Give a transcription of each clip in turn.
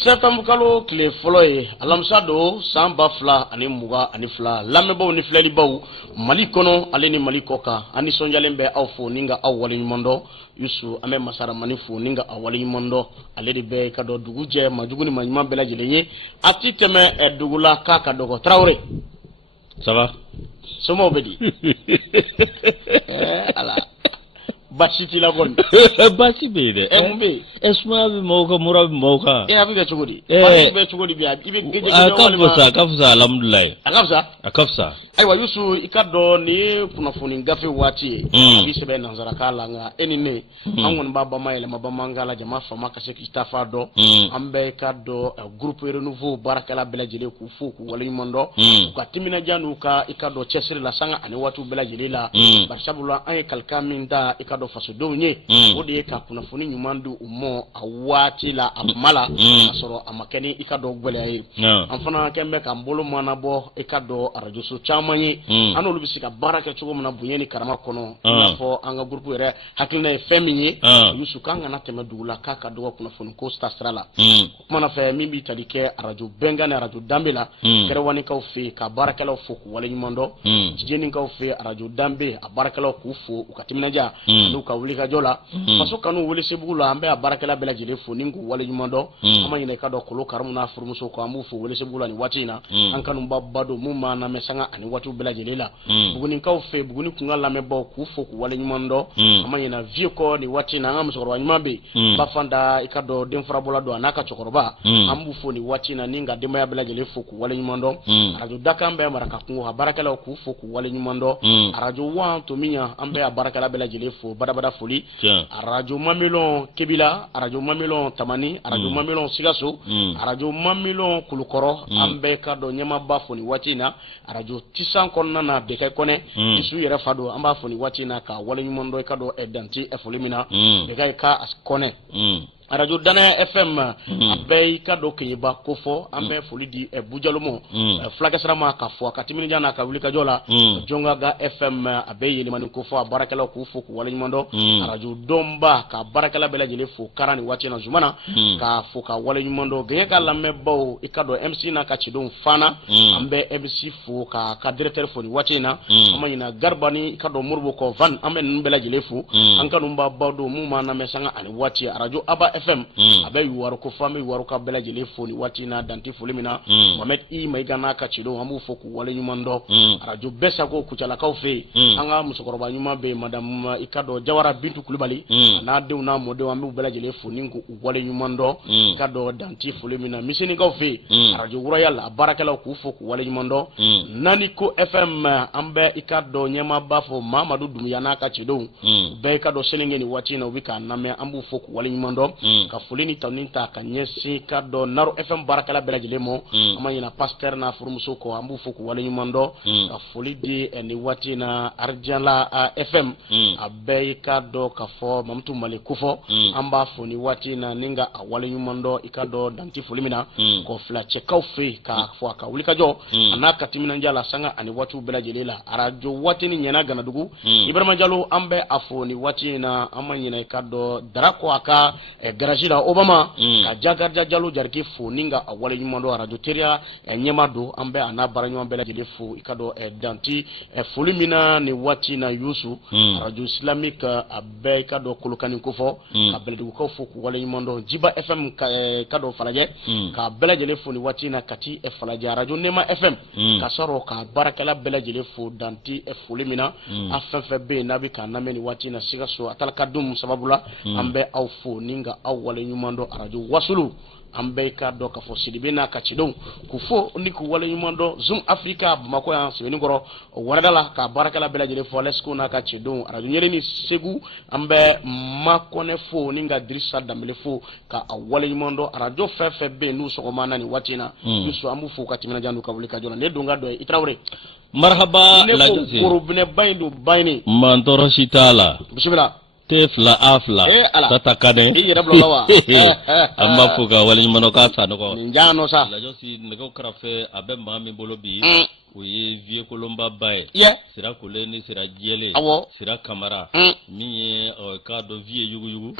septembre kalo kile fɔlɔ ye alamisa do san 2022 lamɛnbaaw ni filɛlibaw Mali kɔnɔ ale ni Mali kɔ kan ani nisɔndiyalen bɛ aw fo ni ka aw waleɲuman dɔn Yusu an bɛ Masaramani fo ni ka aw waleɲuman dɔn ale de bɛ ka dɔ dugu jɛ majugu ni maɲuman bɛɛ lajɛlen ye a ti tɛmɛ dugu la k'a ka dɔgɔ Tarawele ça va somaw bɛ di ala basi t'i la kɔni basi bɛ yen dɛ mun bɛ yen sumaya bɛ maaw kan mura bɛ maaw kan a bɛ kɛ cogo di basi bɛ cogo di bi i bɛ gɛjɛ a ka fisa alhamdulilayi a ka fisa a ka fisa ayiwa Yusu i ka dɔn nin ye kunnafoni gafe waati ye a b'i sɛbɛn nansarakan la nka e ni ne an kɔni b'a bamayɛlɛma bamanankan la jama faama ka se k'i ta fɔ a dɔn an bɛɛ ka dɔn groupe renouveau baarakɛla bɛɛ lajɛlen k'u fo k'u waleɲuman dɔn u ka timinadiya n'u ka i ka dɔn cɛsiri la sanga ani waatiw bɛɛ lajɛlen la bari sabula an ye kalikan min ta i ka dɔn fasodenw ye o de ye ka kunnafoni ɲuman di u ma a waati la a kuma la k'a sɔrɔ a ma kɛ ni i ka dɔn gwɛlɛya ye an fana kɛn bɛ k'an bolo manabɔ i ka dɔn radio so caman ye an olu bɛ se ka baara kɛ cogo min na bonya ni karama kɔnɔ i n'a fɔ an ka groupe yɛrɛ hakilina ye fɛn min ye Yusu k'an kana tɛmɛ dugu la k'a ka dɔgɔ kunnafoni ko sira la o kumana fɛ min b'i tali kɛ radio Bɛnkan ni radio Danbe la kɛrɛwanikaw fɛ yen ka baarakɛlaw fo k'u waleɲuman dɔn jijɛnikaw fɛ yen radio Danbe a baarakɛlaw k'u fo u ka timinadiya n'u ka wulikajɔ la faso kanu wele sebugu la an bɛ a baarakɛla bɛɛ lajɛlen fo ni k'u waleɲuman dɔn an ma ɲinɛ i ka dɔn kolo karimu n'a furumuso kɔ an b'u fo wele sebugu la nin waati in na an kanuba ba don mun b'an lamɛn sanga ani waatiw bɛɛ lajɛlen la Bugunikaw fɛ Buguni kunka lamɛnbaaw k'u fo k'u waleɲuman dɔn an ma ɲinɛ Vieux kɔ nin waati in na an ka musokɔrɔba ɲuman bɛ yen Bafanda i ka dɔn denfarabɔla don a n'a ka cɛkɔrɔba an b'u fo nin waati in na ni ka denbaya bɛɛ lajɛlen fo k'u waleɲuman dɔn radio Dakan bɛ Maraka kungo a baarakɛlaw k'u fo k'u waleɲuman dɔn radio Wan Tomiya an bɛ a baarakɛla bɛɛ lajɛlen fo badabada foli radio Mamilon Kebila radio Mamilon Tamani radio Mamilon Sigaso radio Mamilon Kulukɔrɔ an bɛ ka dɔn ɲɛmaaba fo nin waati in na radio Tisan kɔnɔna na Bɛkɛ Kɔnɛ Yusu yɛrɛ fa don an b'a fo nin waati in na ka waleɲuman dɔn i ka dɔn Dante foli min na Bɛkɛ ka Kɔnɛ radio Dana FM a bɛɛ i ka dɔn Keɲeba ko fɔ an bɛ foli di Bujalomo Fulakɛsira ma ka fɔ a ka timinadiya n'a ka wulikajɔ la Jongaga FM a bɛ yɛlɛmani ko fɔ a baarakɛlaw k'u fo k'u waleɲuman dɔn radio Dɔnba ka baarakɛla bɛɛ lajɛlen fo Kara nin waati in na Zumana ka fo ka waleɲuman dɔn gɛɲɛ ka lamɛnbaaw i ka dɔn MC n'a ka cidenw fana an bɛ MC fo ka directeur fo nin waati in na an ma ɲinɛ Garba ni i ka dɔn Moribo kɔ Van an bɛ ninnu bɛɛ lajɛlen fo an kanuba baw don mun b'an lamɛn sanga ani waati radio Aba FM a bɛ Yuwaru ko fɔ an bɛ Yuwaru ka bɛɛ lajɛlen fo nin waati in na Dante foli min na Mohamed I Mayiga n'a ka cidenw an b'u fo k'u waleɲuman dɔn radio Bɛsago Kucalakaw fɛ yen an ka musokɔrɔba ɲuman bɛ yen madame i ka dɔn Jawara Bintu Kulubali n'a denw n'a mɔdenw an b'u bɛɛ lajɛlen fo ni k'u waleɲuman dɔn i ka dɔn Dante foli min na Misenikaw fɛ yen radio Royal a baarakɛlaw k'u fo k'u waleɲuman dɔn Naniko FM an bɛ i ka dɔn ɲɛmaaba fo Mamadu Dumuya n'a ka cidenw bɛɛ i ka dɔn Selenge nin waati in na u bɛ k'a lamɛn an b'u fo k'u waleɲuman dɔn ka foli ni tawni ta ka ɲɛsin ka dɔn Naro FM baarakɛla bɛɛ lajɛlen ma an ma ɲinɛ Pasteur n'a furumuso kɔ an b'u fo k'u waleɲuman dɔn ka foli di nin waati in na Ardianla FM a bɛɛ i ka dɔn ka fɔ Mamutu Male kofɔ an b'a fo nin waati in na ni ka a waleɲuman dɔn i ka dɔn Dante foli min na kɔ filacɛkaw fɛ yen k'a fɔ a ka wulikajɔ a n'a ka timinadiya la sanga ani waatiw bɛɛ lajɛlen la radio waati ni ɲɛna Ganadugu Ibrahima Jalo an bɛ a fo nin waati in na an ma ɲinɛ i ka dɔn Darakɔ a ka garage la Obama ka Jakarija Jalo Jariki fo ni ka a waleɲuman dɔn radio Teriya ɲɛma don an bɛ a n'a baaraɲɔgɔn bɛɛ lajɛlen fo i ka dɔn Dante foli min na nin waati in na Yusu radio Islamique a bɛɛ i ka dɔn Kolokani ko fɔ ka Bɛlɛdugukaw fo k'u waleɲuman dɔn Jiba FM ka dɔn Falajɛ ka bɛɛ lajɛlen fo nin waati in na Kati Falajɛ radio Nema FM ka sɔrɔ ka baarakɛla bɛɛ lajɛlen fo Dante foli min na a fɛn fɛn bɛ yen n'a bɛ k'a lamɛn nin waati in na Sikaso a talakadon sababu la an bɛ aw fo ni ka aw waleɲuman dɔn radio Wasulu an bɛɛ ka dɔn k'a fɔ Sidibe n'a ka cidenw k'u fo ni k'u waleɲuman dɔn Zoom Africa Bamakɔ yan Sebenikɔrɔ Warada la ka baarakɛla bɛɛ lajɛlen fo Alesco n'a ka cidenw radio Ɲɛri ni Segu an bɛ Makɔnɛ fo ni ka Dirisa Dambele fo ka a waleɲuman dɔn radio fɛn fɛn bɛ yen n'u sɔgɔma na nin waati in na Yusu an b'u fo ka timinadiya n'u ka wulikajɔ la ne don ka dɔ ye i Tarawele marhaba ne ko korobinɛba in don ba in ni mantɔrɔ si t'a la bisimila te fila a fila tata kadɛ i yɛrɛ bila wa an b'a fɔ ka waleɲuman dɔn k'a sa nɔgɔ nin diya nɔ sa radio si nɛgɛw kɛrɛfɛ a bɛ maa min bolo bi o ye Vieux Kolonba ba ye Sira Kole ni Sira Jɛle Sira Kamara min ye k'a dɔn Vieux Yuguyugu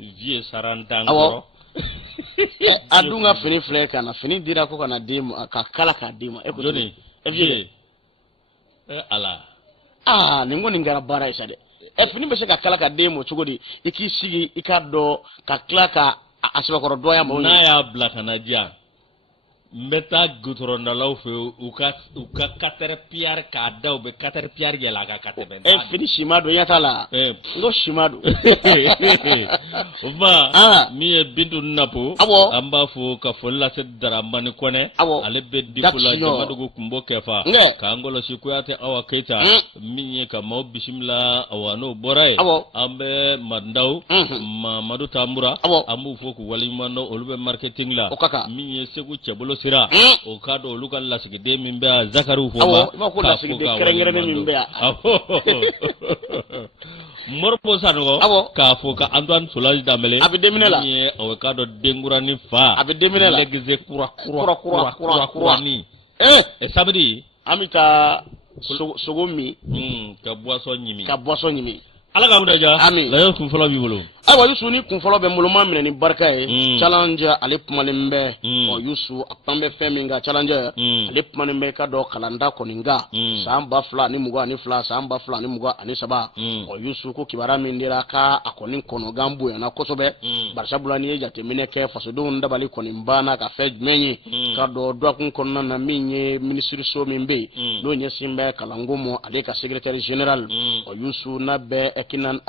Vieux Sarandankɔrɔ adunga fini flare kana fini dira ko kana demo ka kala ka demo e ko joni ala ningo ningara bara isa de e fini be se ka kala ka demo chugodi iki sigi ikado ka kala ka asba ko do ya mo na ya bla kana dia mbeta gutoronda law fe uka caterpillar ka daw be caterpillar gela ka katebe fini shimado yatala ngo shimado ba mi bintu napo amba fo ka folla se darambani kone ale be dikula jamadu go kumbo kefa ka ngolo shikuyate awa keita minye ka mo bismillah awano boray ambe mandaw mamadu tambura amu fo ku walimano olube marketing la minye segu chebolo sira o kado olukan lasigi de mimbe zakaru fo ma ko lasigi de kerengere mimbe morbo sanogo ka fo ka Antoine Solange Dambélé abideminela ni o kado dengurani fa abideminela legize kura ni e sabri amita sogomi ka boisson nyimi ala ka udaja la yo kun folo bi bolo awa yusu ni kun folo be muluma mine ni barka ye challenge ale pumalembe o yusu apambe feminga challenge ale pumalembe ka do kalanda koninga samba fla ni mugo ani fla samba fla ni mugo ani saba o yusu ko kibara mindira ka akonin kono gambu ya na kosobe barshabula ni jate mine ke fasodo ndabali konimba na ka fej menyi ka do dokun konna na minye ministry so mimbe no nyesimbe kalangumo ale ka secretary general o yusu na be ekinan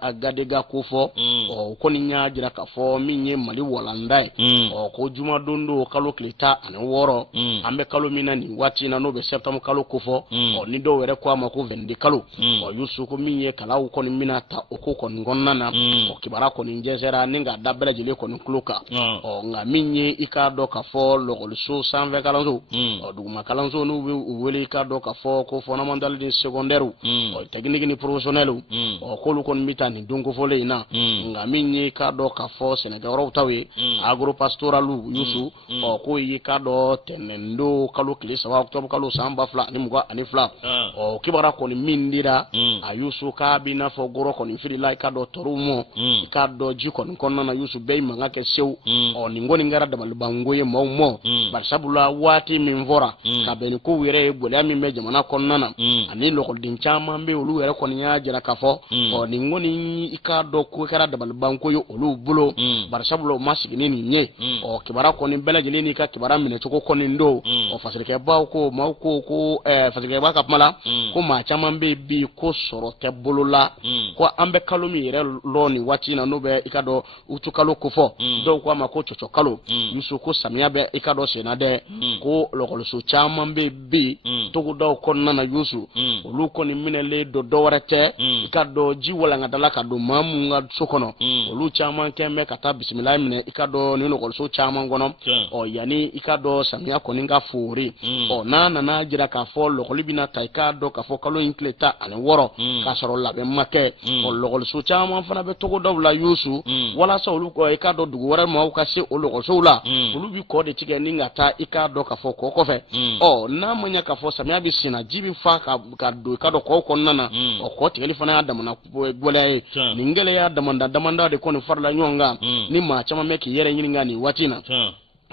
agadega kufo o koni nya jira ka fo minye mali wolandai o ko juma dondo kalo klita ani woro ambe kalo mina ni wati na no be septam kalo kufo o ni do were kwa mako vendi kalo o yusu ko minye kala u koni mina ta o ko kon gonnana o kibara ko ni njezera ninga dabere jile ko ni kluka o nga minye ikado ka fo logol so sanve kalanzo o duguma kalanzo no wele ikado ka fo ko fondamental de secondaire o technique ni professionnel o kolu kon mitani dungo fole ina nga minye kado ka fo Senegal rawtawe agro pastoralu yusu o ko yi kado tenendo kalu klisa wa oktober kalu samba fla ni mugo ani fla o kibara kon mindira ayusu ka bina fo goro kon firi like kado torumo kado jikon kon na yusu be manga ke sew o ni ngoni ngara dabal bangoye mawmo bar sabula wati min vora ka ben ko wire bola mi me jamana kon nana ani lokol din chama be olu were kon nya jira ka fo o ni ngoni ikado ko kara dabal banko yo olu bulo bar sabula masigi ni nye o kibara kon bela jeli ni ka kibara mine to ko ndo o fasirike ba ko ma ko fasirike ba ka mala ko ma chama be bi ko soro te bolola ko ambe kalumi re loni wati na no be ikado utu kalo ko fo do ko ma ko chocho kalo yusu ko samia be ikado sena de ko lokolo so chama be bi to go do ko nana yusu olu ko ni minele do do warate ikado ji wala ngadala ka do mamu nga sokono olu chama kemme kata bismillah mine ikado ni lokolo so chama ngono o yani ikado samia ko ninga furi o nana na jira ka fo lokolo bina taika do ka fo kalo inkleta ani woro ka soro labe make o lokolo so chama fana be to go do la yusu wala so olu ko ikado dugu wara ma ka se olu ko so la olu bi ko de tige ninga ta ikado ka fo ko fe o na manya ka fo samia bi sina jibi fa ka do ikado ko nana o ko tige fana adam na gole ningele ya damanda de ko ni farla nyonga ni ma chama meki yere nyinga ni watina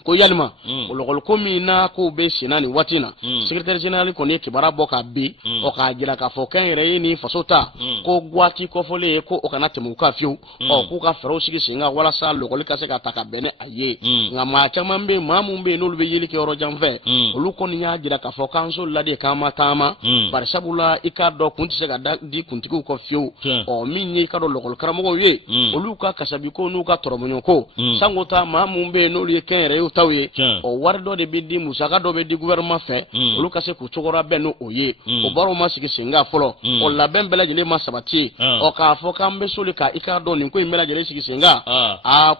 ko yalima o logol komi na ko be sinani watina secrétaire général ko ne kibara boka bi o ka jira ka fo kan re ni fasota ko gwati ko fole ko o kana temu ka fiu o ko ka fero sigi singa wala sa logol ka se ka taka bene aye nga ma chama mbe mamu mbe no be yeli ke oro jamfe o lu ko ni nya jira ka fo kan so lade ka matama bar sabula ikado kunti se ga di kunti ko fiu o minni ka do logol karamo ye o lu ka kasabi ko nu ka toromonyo ko sangota mamu mbe no le ken re tawe o wardo de bidi musaka do be di gouvernement fait olu kase ku chogora benu oye o baro masigi singa folo o la bembele jele masabati o ka fo kambe soli ka ikado ni ko imela jele sigi singa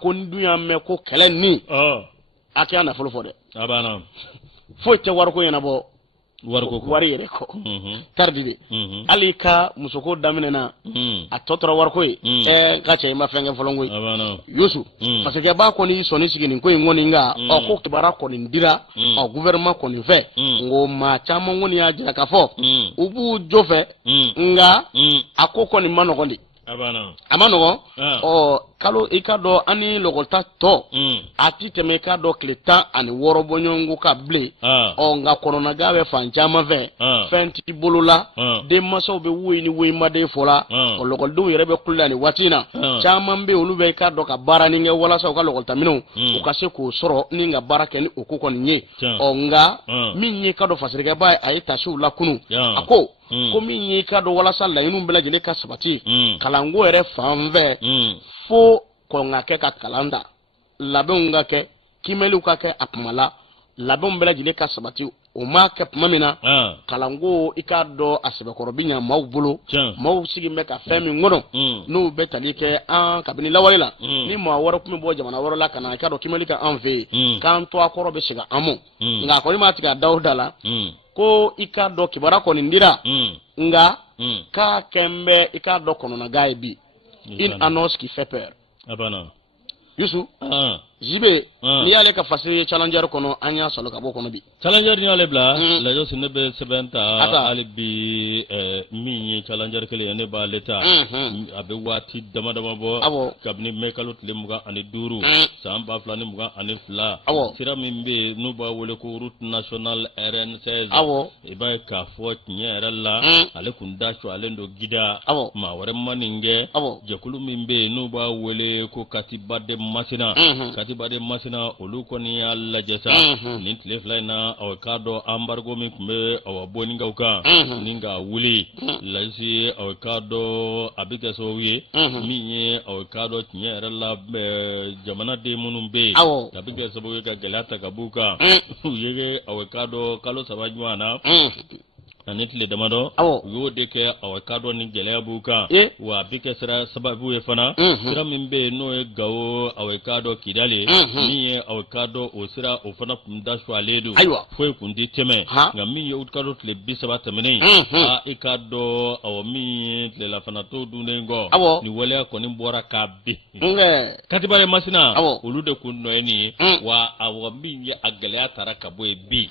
ko nduya me ko kelen ni akia na folo fode abana fo te war ko yana bo wari yere ko tardibe alika musoko damine na atotora war ko ka che ma fenge folongo yusu parce que ba ko ni soni sigi ni ko ngoni nga o ko tibara ko ni ndira o gouvernement ko ni fe ngo ma chama ngoni ya jira ka fo ubu jofe nga akoko ni manogondi amano kalo ikado ani logolta to ati teme kado kleta ani woro bonyongu ka ble nga korona gawe fanjama ve fenti bolula de maso be wini we made fola logol do yere be kullani watina chama mbe ulube kado ka barani nge wala sa ka logolta mino ukase ko soro ninga barake ni okuko nye nga minyi kado fasirika ba ayita shu lakunu ako ko minyi kado wala sa la inu mbela jele ka sabati kalango yere fanve fo ko ngake ka kalanda labon ngake kimelu ka ke akmala labon bela jile ka sabati o ma ke mamina kalango ikado asebe korobinya mawbulo maw sigi meka femi ngono no betalike an kabini lawalila ni mo waro kumi bo jamana waro la kana ikado kimelika anve kan to akoro be siga amu nga ko ma tiga dawdala ko ikado kibara ko ndira nga ka kembe ikado kono na gaibi in annonce qui fait peur. Yusu jibe ni yale ka fasiri challenger kono anya solo ka boko no bi challenger ni ale bla la jo sinebe sebenta ale bi mi challenger kele ne ba leta abe wati dama bo kabni mekalot lemuga ani duru samba flani muga ani fla sira mimbe no ba wole ko route national RN16 e ba ka fo nyera la ale kunda sho ale ndo gida ma wore maninge jekulu mimbe no ba wole ko katibade masina katibade masina olu koni alla jesa ni tlefla na awkado ambargo mi kumbe awaboni ngauka ninga wuli laisi awkado abite so wiye minye awkado nyera la jamana de munumbe tabige saboge ka gelata kabuka yege awkado kalo sabajwana anitile damado yo deke awakado ni gelaya buka wa bike sira sababu e fana sira mimbe no e gawo awakado kidale ni awakado o sira o fana kumda shwaledu foi kundi teme ngami yo utkado tle bisaba temene ikado awami tle la fana to dunengo ni wale ko ni bora kabi katibare masina olude kunno eni wa awami agelaya taraka boy bi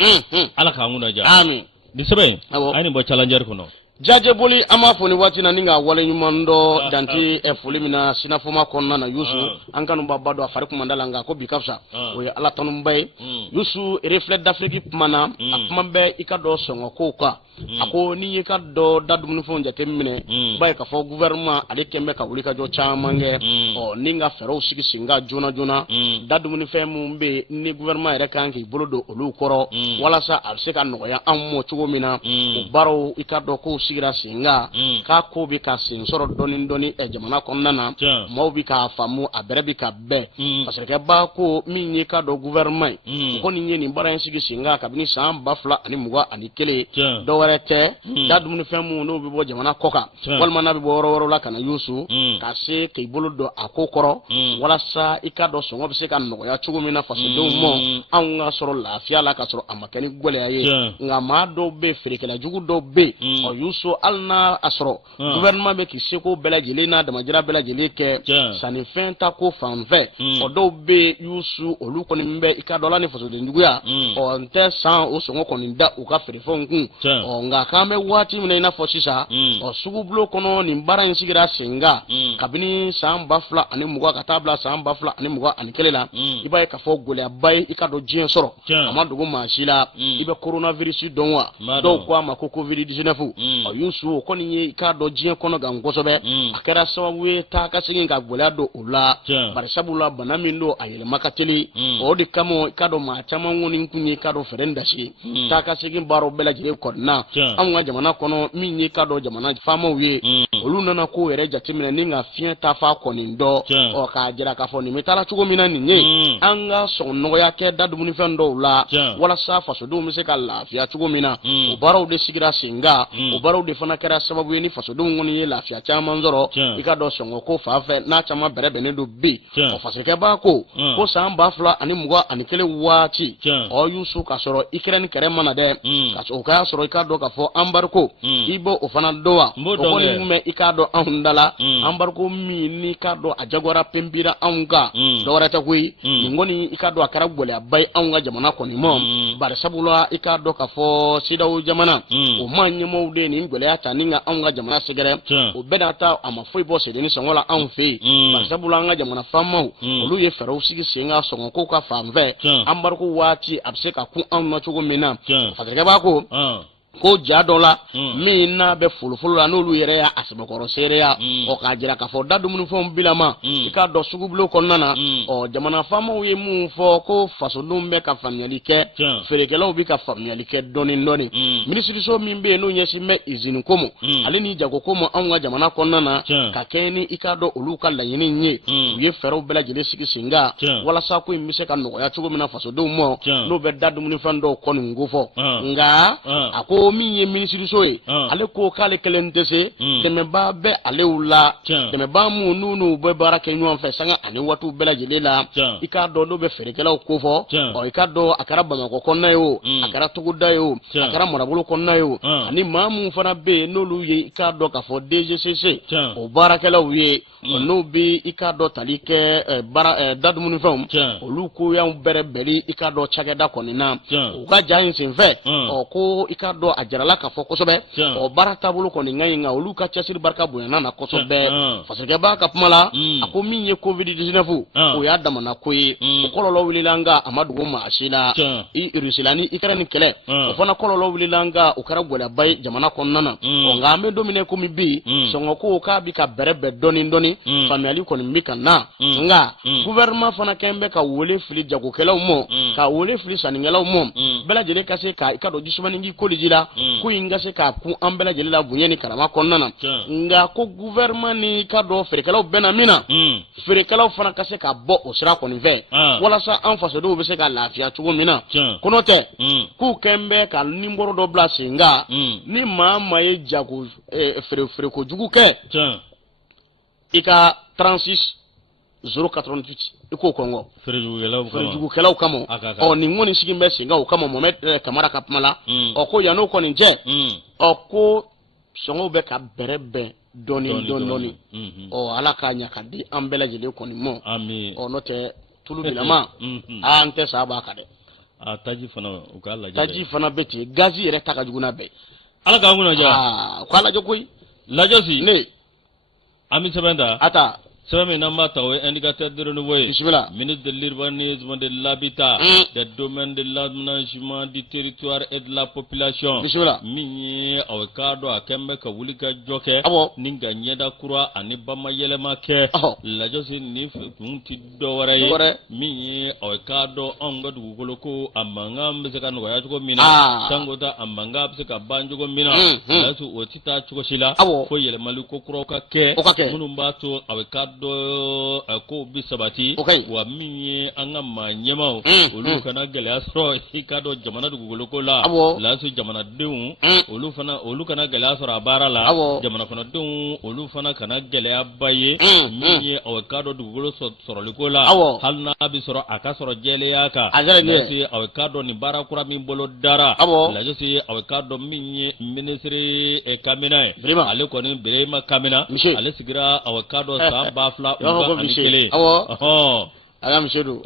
ala ka nguna ja amin disebe ani bo challenger kono jaje boli ama foni wati na ninga wale nyumando danti fulimina sinafoma konna na yusu ankanu babado afari kumandala nga ko bikafsa o ya ala tanum bay yusu reflet d'Afrique mana akmambe ikado songo ko ka ako ni ikado dadum fonja temine bay ka fo gouvernement ale kembe ka wulika jo chamange o ninga fero sigi singa jona dadum ni femu mbe ni gouvernement ere kanki bolodo olu koro wala sa alseka no ya ammo chugomina o baro ikado ko sigira singa ka ko bi ka sin soro doni jamana konnana mo bi ka famu aberebi ka be parce que ba ko minyi ka do gouvernement ko ni nyeni bara sigi singa ka bini sam bafla ani muga ani kele do warete dadum ni femu no bi bo jamana koka wal mana bi bo woro la kana yusu ka se ke bolo do akokoro wala sa ikado so ngo bi se ka no ya chugumina faso do mo anga soro lafiya la ka soro amakani gole aye nga ma do be frikela jugu do be o yusu alna asro gouvernement be ki seko belajele na damajira belajele ke sani fenta ko fanve o do be yusu oluko ni mbe ikadola ni foso de nduya o nte san o so ngoko ni da o ka fere fonku o nga kame wati mine na fosisa o sugu blo kono ni mbara nsigira singa kabini san bafla ani mugo katabla san bafla ani mugo ani kelela ibaye ka fo gole abai ikado jien soro amadugo mashila ibe coronavirus donwa do kwa makoko covid-19 o yusu ko ni ka do jien kono ga ngosobe akara sawawe ta ka singin ga gola do ula barisabula banamindo ayele makateli o di kamo ka do ma chama ngoni kunyi ka do ferenda shi ta ka singin baro bela jire konna amwa jamana kono minyi ka do jamana fama wi oluna na ko ere jatimina ninga fien ta fa konindo o ka jira ka fo ni metala chugo mina ninye anga sonno ya ke dadu muni fendo ula wala sa faso do mise ka lafiya chugo mina o baro de sigira singa o baro de fana kera sababu ni faso do ngoni lafiya chama nzoro ikado songo ko fafe na chama berebe ne do bi o fasike ba ko samba fla ani mugo ani kele wati o yusu ka soro ikren kere mana de ka so ka soro ikado ka fo ambarko ibo o fana doa o ko ni me ikado ahundala ambarko mi ni kado ajagora pembira anga do warata kuyi ngoni ikado akara gole abai anga jamana ko ni mom bar sabula ikado ka fo sidaw jamana o manye mo de ni ni gwele ta ninga anga jamana segere o beda ta amafoi bo se ni songola anfe basabula anga jamana famo olu ye fero sigi senga songo ko ka famve ambar ko wati abse ka ku an na chugo mina fatrega ba ko jadola min na be fulufulu la n'olu yɛrɛ ya asibakɔrɔ seere ya o k'a jira k'a fɔ da dumuni fɛnw bilama i k'a dɔn sugubulo kɔnɔna na jamana faamaw ye mun fɔ ko fasodenw bɛ ka faamuyali kɛ feerekɛlaw bɛ ka faamuyali kɛ dɔɔni dɔɔni minisiriso min bɛ yen n'o ɲɛsin bɛ izini ko ma ale ni jago ko ma anw ka jamana kɔnɔna na ka kɛ ni i k'a dɔn olu ka laɲini ye u ye fɛɛrɛw bɛɛ lajɛlen sigi sen kan walasa ko in bɛ se ka nɔgɔya cogo min na fasodenw ma n'o bɛ da dumuni fɛn dɔw kɔni ko fɔ nka a ko min ye minisiriso ye ale ko k'ale kelen tɛ se dɛmɛba bɛ alew la dɛmɛba minnu n'u bɛ baara kɛ ɲɔgɔn fɛ sanga ani waatiw bɛɛ lajɛlen la i k'a dɔn n'o bɛ feerekɛlaw ko fɔ i k'a dɔn a kɛra bamakɔ kɔnɔna ye o a kɛra togoda ye o a kɛra marabolo kɔnɔna ye o ani maa minnu fana bɛ yen n'olu ye i k'a dɔn k'a fɔ DGCC o baarakɛlaw ye n'o bɛ i k'a dɔn tali kɛ da dumunifɛnw olu ko y'anw bɛrɛ bɛnni i k'a dɔn cakɛda kɔni na u ka ja in senfɛ ko i k'a dɔn a jarala k'a fɔ kosɛbɛ baara taabolo kɔni ŋa ɲi nka olu ka cɛsiri barika bonyana na kosɛbɛ fasikɛba ka kuma la a ko min ye COVID-19 o y'a damana ko ye o kɔlɔlɔ wulila an kan a ma dogo maa si la Rusila ni Ukraine kɛlɛ o fana kɔlɔlɔ wulila an kan o kɛra gɛlɛyaba ye jamana kɔnɔna na nka an bɛ don min komi bi sɔngɔko k'a bi ka bɛrɛ bɛn dɔɔni dɔɔni faamuyali kɔni bɛ ka na nka gouvernement fana kɛn bɛ ka wele fili jagokɛlaw ma ka wele fili sannikɛlaw ma bɛɛ lajɛlen ka se ka i ka dɔn jisumanigi koliji la ko in ka se k'a kun an bɛɛ lajɛlen la bonya ni karama kɔnɔna na nka ko gouvernement ni ka dɔn feerekɛlaw bɛna min na feerekɛlaw fana ka se ka bɔ o sira kɔni fɛ walasa an fasodenw bɛ se ka lafiya cogo min na ko n'o tɛ k'u kɛn bɛ ka nimoro dɔ bila sen kan ni maa maa ye jago feereko jugu kɛ i ka 36 088 i k'o kɔngɔ feerejugukɛlaw kama nin kɔni sigi bɛ sen kan o kama Mohamed Kamara ka kuma la ko yan'o kɔni cɛ ko sɔngɔw bɛ ka bɛrɛ bɛn dɔɔni ala k'a ɲa ka di an bɛɛ lajɛlen kɔni ma n'o tɛ tulu bilama an tɛ sa b'a kan dɛ taji fana u k'a lajɛ taji fana bɛ ten gazi yɛrɛ ta ka jugu n'a bɛɛ ala k'an kunna ja k'a lajɛ koyi lajɛ si ne an bɛ sɛbɛn ta ata sɛbɛn min n'an b'a ta o ye indicateur de renouveau ye bisimila ministre de l'urbanisme de l'habitat des domaines de l'aménagement du territoire et de la population bisimila min ye aw k'a dɔn a kɛn bɛ ka wuli ka jɔ kɛ ni ka ɲɛda kura ani bamayɛlɛma kɛ lajɛ si nin kun tɛ dɔwɛrɛ ye min ye aw k'a dɔn anw ka dugukolo ko a mankan bɛ se ka nɔgɔya cogo min na sango ta a mankan bɛ se ka ban cogo min na lajɛ o tɛ taa cogo si la fo yɛlɛmali ko kuraw ka kɛ minnu b'a to aw k'a dɔ ko bi sabati wa min ye an ka maa ɲɛmaw olu kana gɛlɛya sɔrɔ i k'a dɔn jamana dugukolo ko la laso jamanadenw olu kana gɛlɛya sɔrɔ a baara la jamana kɔnɔdenw olu fana kana gɛlɛyaba ye min ye aw k'a dɔn dugukolo sɔrɔliko la hali n'a bɛ sɔrɔ a ka sɔrɔ jɛlenya kan lase aw k'a dɔn nin baara kura min bolo dara lase aw k'a dɔn min ye minisiri Kamina ye ale kɔni Birahima Kamina ale sigira aw k'a dɔn san 2000 ani kelen ala misidu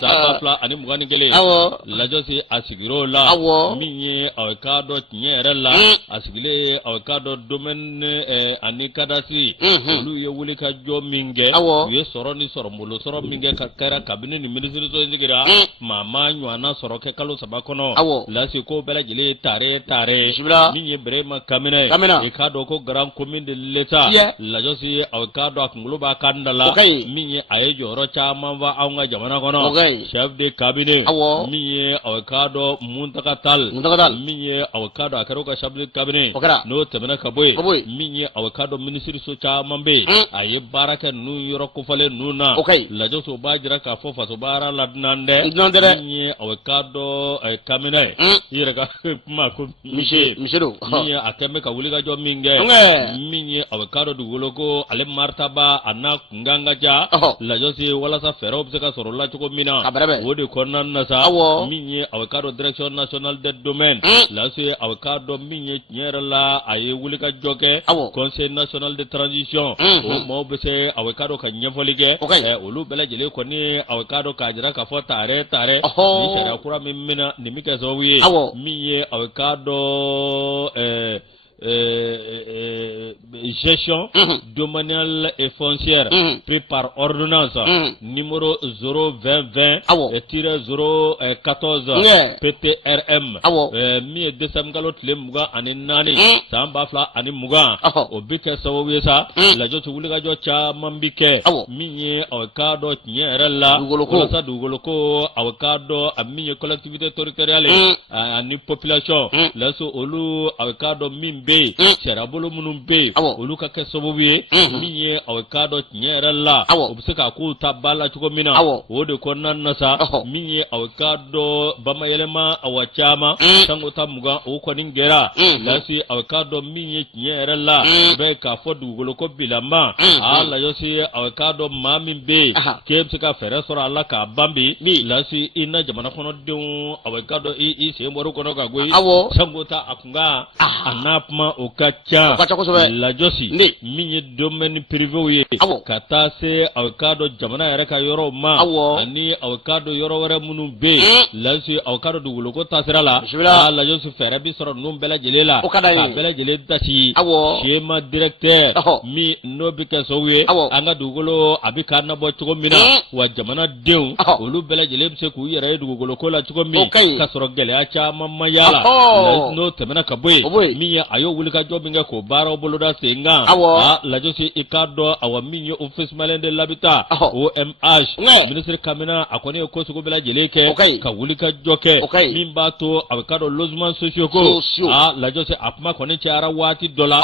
san 2000 ani 21 lajɛ si a sigir'o la min ye aw k'a dɔn tiɲɛ yɛrɛ la a sigilen aw k'a dɔn domaine ani cadastre olu ye wuli ka jɔ min kɛ u ye sɔrɔ ni sɔrɔbolo sɔrɔ min kɛ ka kɛra kabini ni minisiriso sigira maa ma ɲɔgɔnna sɔrɔ kɛ kalo 3 kɔnɔ lase ko bɛɛ lajɛlen ye tare min ye Birahima Kamina ye i k'a dɔn ko grand commune de l'État lajɛ si aw k'a dɔn a kunkolo b'a kan da la min ye a ye jɔyɔrɔ caman ba anw ka jamana kɔnɔ chef de cabinet min ye aw k'a dɔn Muntaka Tall min ye aw k'a dɔn a kɛra ka chef de cabinet n'o tɛmɛna ka bɔ yen min ye aw k'a dɔn minisiriso caman bɛ yen a ye baara kɛ ninnu yɔrɔ kofɔlen ninnu na lajɛ so b'a jira k'a fɔ faso baara la dunan dɛ min ye aw k'a dɔn Kamina ye i yɛrɛ ka kuma ko misiru min ye a kɛn bɛ ka wuli ka jɔ min kɛ min ye aw k'a dɔn dugukolo ko ale maritaba a n'a kunkan ka ja lajɛ se walasa fɛɛrɛw bɛ se ka sɔrɔ la cogo min na o de kɔnɔna na sa min ye aw k'a dɔn direction nationale des domaines lase aw k'a dɔn min ye tiɲɛ yɛrɛ la a ye wuli ka jɔ kɛ conseil national de transition o maaw bɛ se aw k'a dɔn ka ɲɛfɔli kɛ olu bɛɛ lajɛlen kɔni aw k'a dɔn k'a jira k'a fɔ tare ni sariya kura min bɛna nin bɛ kɛ sababu ye min ye aw k'a dɔn gestion domaniale et foncière pris par ordonnance numéro 02020-014 PTRM mi décembre galot le muga ani nani samba fla ani muga obike sawo sa la jotu wuliga jo cha mambike mi awkado nyerella wala dugoloko awkado ami collectivité territoriale ani population la so olu awkado mimbe serabolo munumbe olu ka kesobo wi mi awkado nyerella obseka ku tabala chuko mina wode ko nannasa mi awkado bamayelema awachama sango tamuga o ko ningera la si awkado mi nyerella be ka fodu goloko bilama ala yosi awkado mamimbe kemsika fere sora alla ka bambi la si ina jamana kono deun awkado i se mboru kono ka goi sango ta akunga anapma okacha la josi mi domaine privé wi kata se awkado jamana yare ka yoro ma ani awkado yoro wara munu be la si awkado dugulo ko tasira la la josi fere bi soro num bela jelela ka bela jele dasi schéma directeur mi no bi ka sowe anga dugulo abika na bo chugo mina wa jamana deun olu bela jele se ku yare dugulo ko la chugo mi ka soro gele acha mamma yala no temena ka boy mi ya ayo wulika jobinga ko baro boloda senga la josi ikado awa minyo office malende labita OMH ministre kamina akone ko sugo bela jeleke ka wulika joke mimba to awkado logement sociaux ko la josi apma kone chara wati dola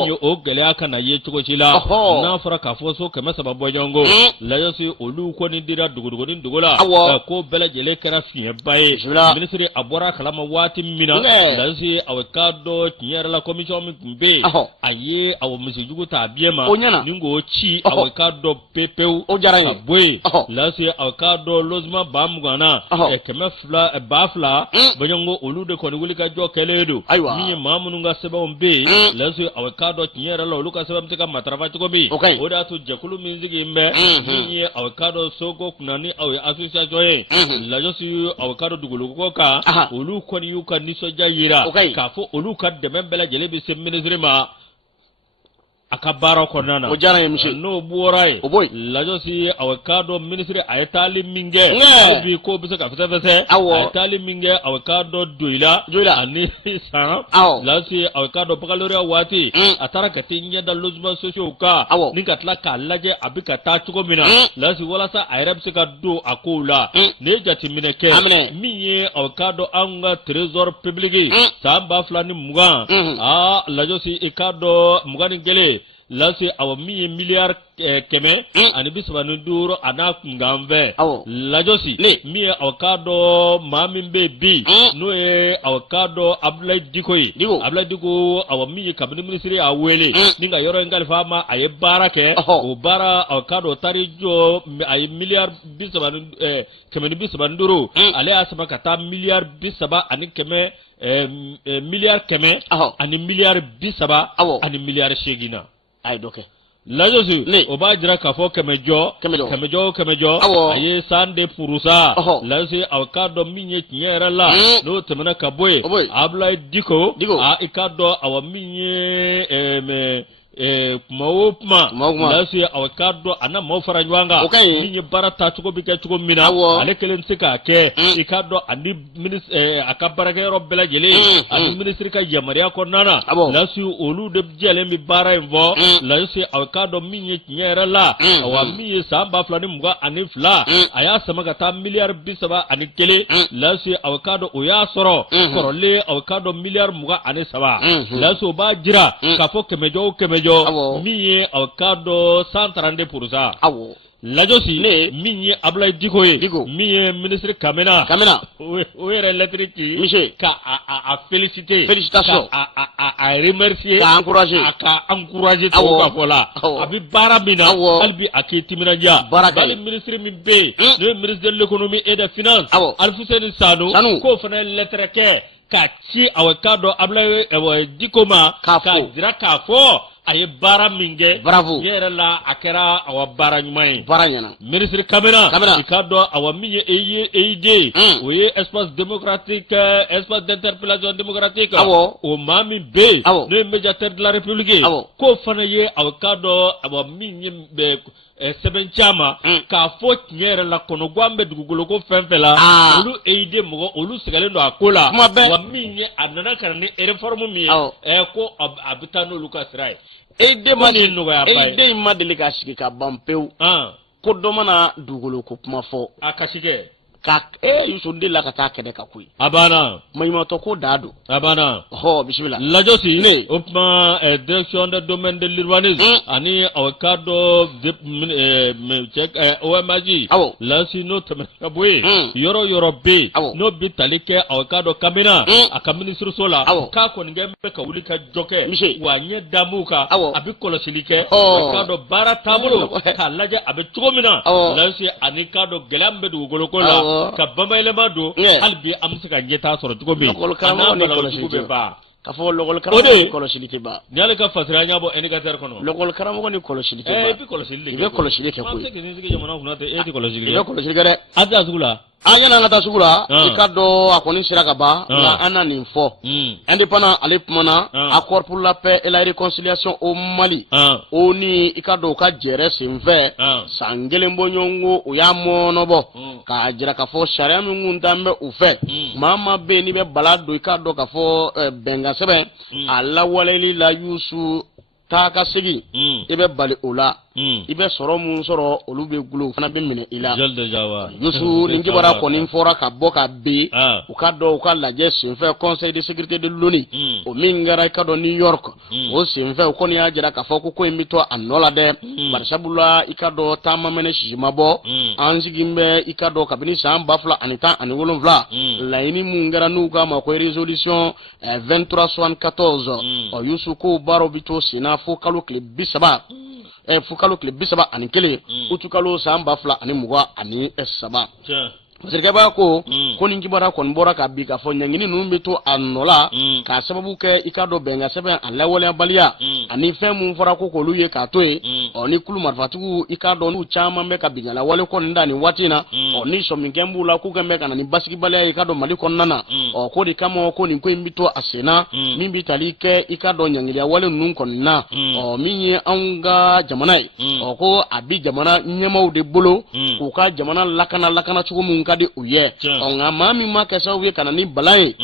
minyo o gele aka na ye chugo chila na fara ka foso kema sababu nyongo la josi olu ko ni dira dugudugodin dugola ko bela jeleke ra fie baye ministre abora kalama wati mina la josi awkado tinyara la commission mbe aye awo misijugu ta biema ningo chi awkado pepeu boy la si awkado lozma bamgana keme fla bafla banyongo olude ko wuli ka jokeledo mi mamununga seba mbe la si awkado tinyara la oluka seba mtika matrava chiko mi oda to jakulu minzigi mbe mi awkado soko kunani awe association la josi awkado dugulu ka olu ko ni yuka niso jayira kafo olu ka de membela jelebi se ministre ma akabara ko nana o jara yemshi no buorai la josi awkado ministre aytali minge bi ko bisa ka fete aytali minge awkado doila ani sa la si awkado bakalori wati atara katinya da lozma socio ka ninga tlaka laje abika ta chuko mina la si wala sa ayrab sika do akula ne jati mineke miye awkado anga trésor public samba flani muga la josi ikado mugani gele lasi awa mi milliard keme ani bisabanu duro ana ngamve lajosi mi awkado mamimbe bi no e awkado Abdoulaye Diko awa mi kabini ministry awele ninga yoro ngal fama aye barake o bara awkado tarijo ay milliard bisabanu keme ni bisabanu duro ale asama kata milliard bisaba ani keme milliard keme ani milliard bisaba ani milliard shegina ay doke la josu o ba jira ka fo kemejo aye sande purusa la se awkado minye tinyera la no temana kaboy Abdoulaye Diko a ikado awa minye kumawopma lasi awkado ana mofara nywanga minye barata chuko bike chuko mina ale kelen sika ke ikado andi ministre akabarake robbela jele andi ministre ka yamaria ko nana lasi olu de jele mi bara envo lasi awkado minye nyera la awa minye samba flani muga ani fla aya samaga ta milliard bisaba ani kele lasi awkado oya soro korole awkado milliard muga ani saba lasi ba jira kafo kemejo miye awkado 132%. Lajosi miye Abdoulaye Diko miye ministre Kamena o yere lettre ki ka a félicitations a remercier ka encourager to ka fola abi barabina albi akitimina ja bal ministre mi be le ministre de l'économie et des finances Alfousseni Sano ko fana lettre ke ka ci awkado Abdoulaye Diko ma ka dira ka fo aye bara minge bravo yere la akera awa bara nyumai bara nyana ministre kamena ikado awa minye eye oye espace démocratique espace d'interpellation démocratique o mami be le médiateur de la république ko fana ye awkado awa minye be seben chama ka fo nyere la kono gwambe dugugolo ko fenfela olu eye mo olu sigale do akola wa minye anana karani reforme mi ko abitano luka srai ede madeli ka sigi ka bampeu ko do mana dugolo ko kuma fo akashige ka yusundi la ka ta kede ka kuyi abana mayima to ko dado abana bismillah lajosi ne opma direction de domaine de l'urbanisme ani awkado check OMG la sino tamakaboy yoro be no bitalike awkado kamina akamini sursola ka ko ngembe ka wulika joke wanye damuka abikolo silike awkado bara tabulo ka laje abe chugomina la si ani kado gelambe du golokola ka bamayle mado halbi amsika nyeta soro tugobe ana bala tugube ba ka fo lokol karamo kolosilite ba nyale ka fasira nyabo indicateur kono lokol karamo ni kolosilite ba bi kolosilite be kolosilite ko e ke jamana kunate e kolosilite be kolosilite gare adda sugula anya na ta sugula ikado akoni siraka ba na anani info indépendant ale pumana accord pour la paix et la réconciliation au Mali oni ikado ka jere sinve sangele mbonyongo uyamonobo ka jira ka fo sharia ngundambe ufe mama be ni be balado ikado ka fo benga sebe alla waleli la yusu taka sigi ibe bali ola ibe soro mun soro olu be gulo fana be mine ila jelde jawa yusu ningi bara ko nin fora ka boka be u ka do ka laje sinfe conseil de sécurité de l'ONU o mingara ka do New York o sinfe ko ni ajira ka fo ko imito anola de barsabula ikado tama mene shimabo anjigimbe ikado kabini samba fla anita anigolon fla laini mungara nuga ma ko résolution 2374 o yusu ko baro bito sina fo kalo kle bisaba fukalo kile bisaba ani kele utukalo samba fla ani mugwa ani saba sirga ba ko ni ngibara ko mbora ka bi ka fo nyangini numbe to anola ka sababu ke ikado benga sebe alla wala balia ani femu fora ko luye ka toy oni kulu marfatu ikado nu chama me ka bingala wale ko ndani watina oni so mingembu la ku gambe kana ni basiki balia ikado mali ko nana ko di kama ko ni ko imbito asena mimbi talike ikado nyangilia wale nun ko na minye anga jamanai ko abi jamana nyama de bolo ko ka jamana lakana chugumu kadi uye nga mami makasa uye kana ni balai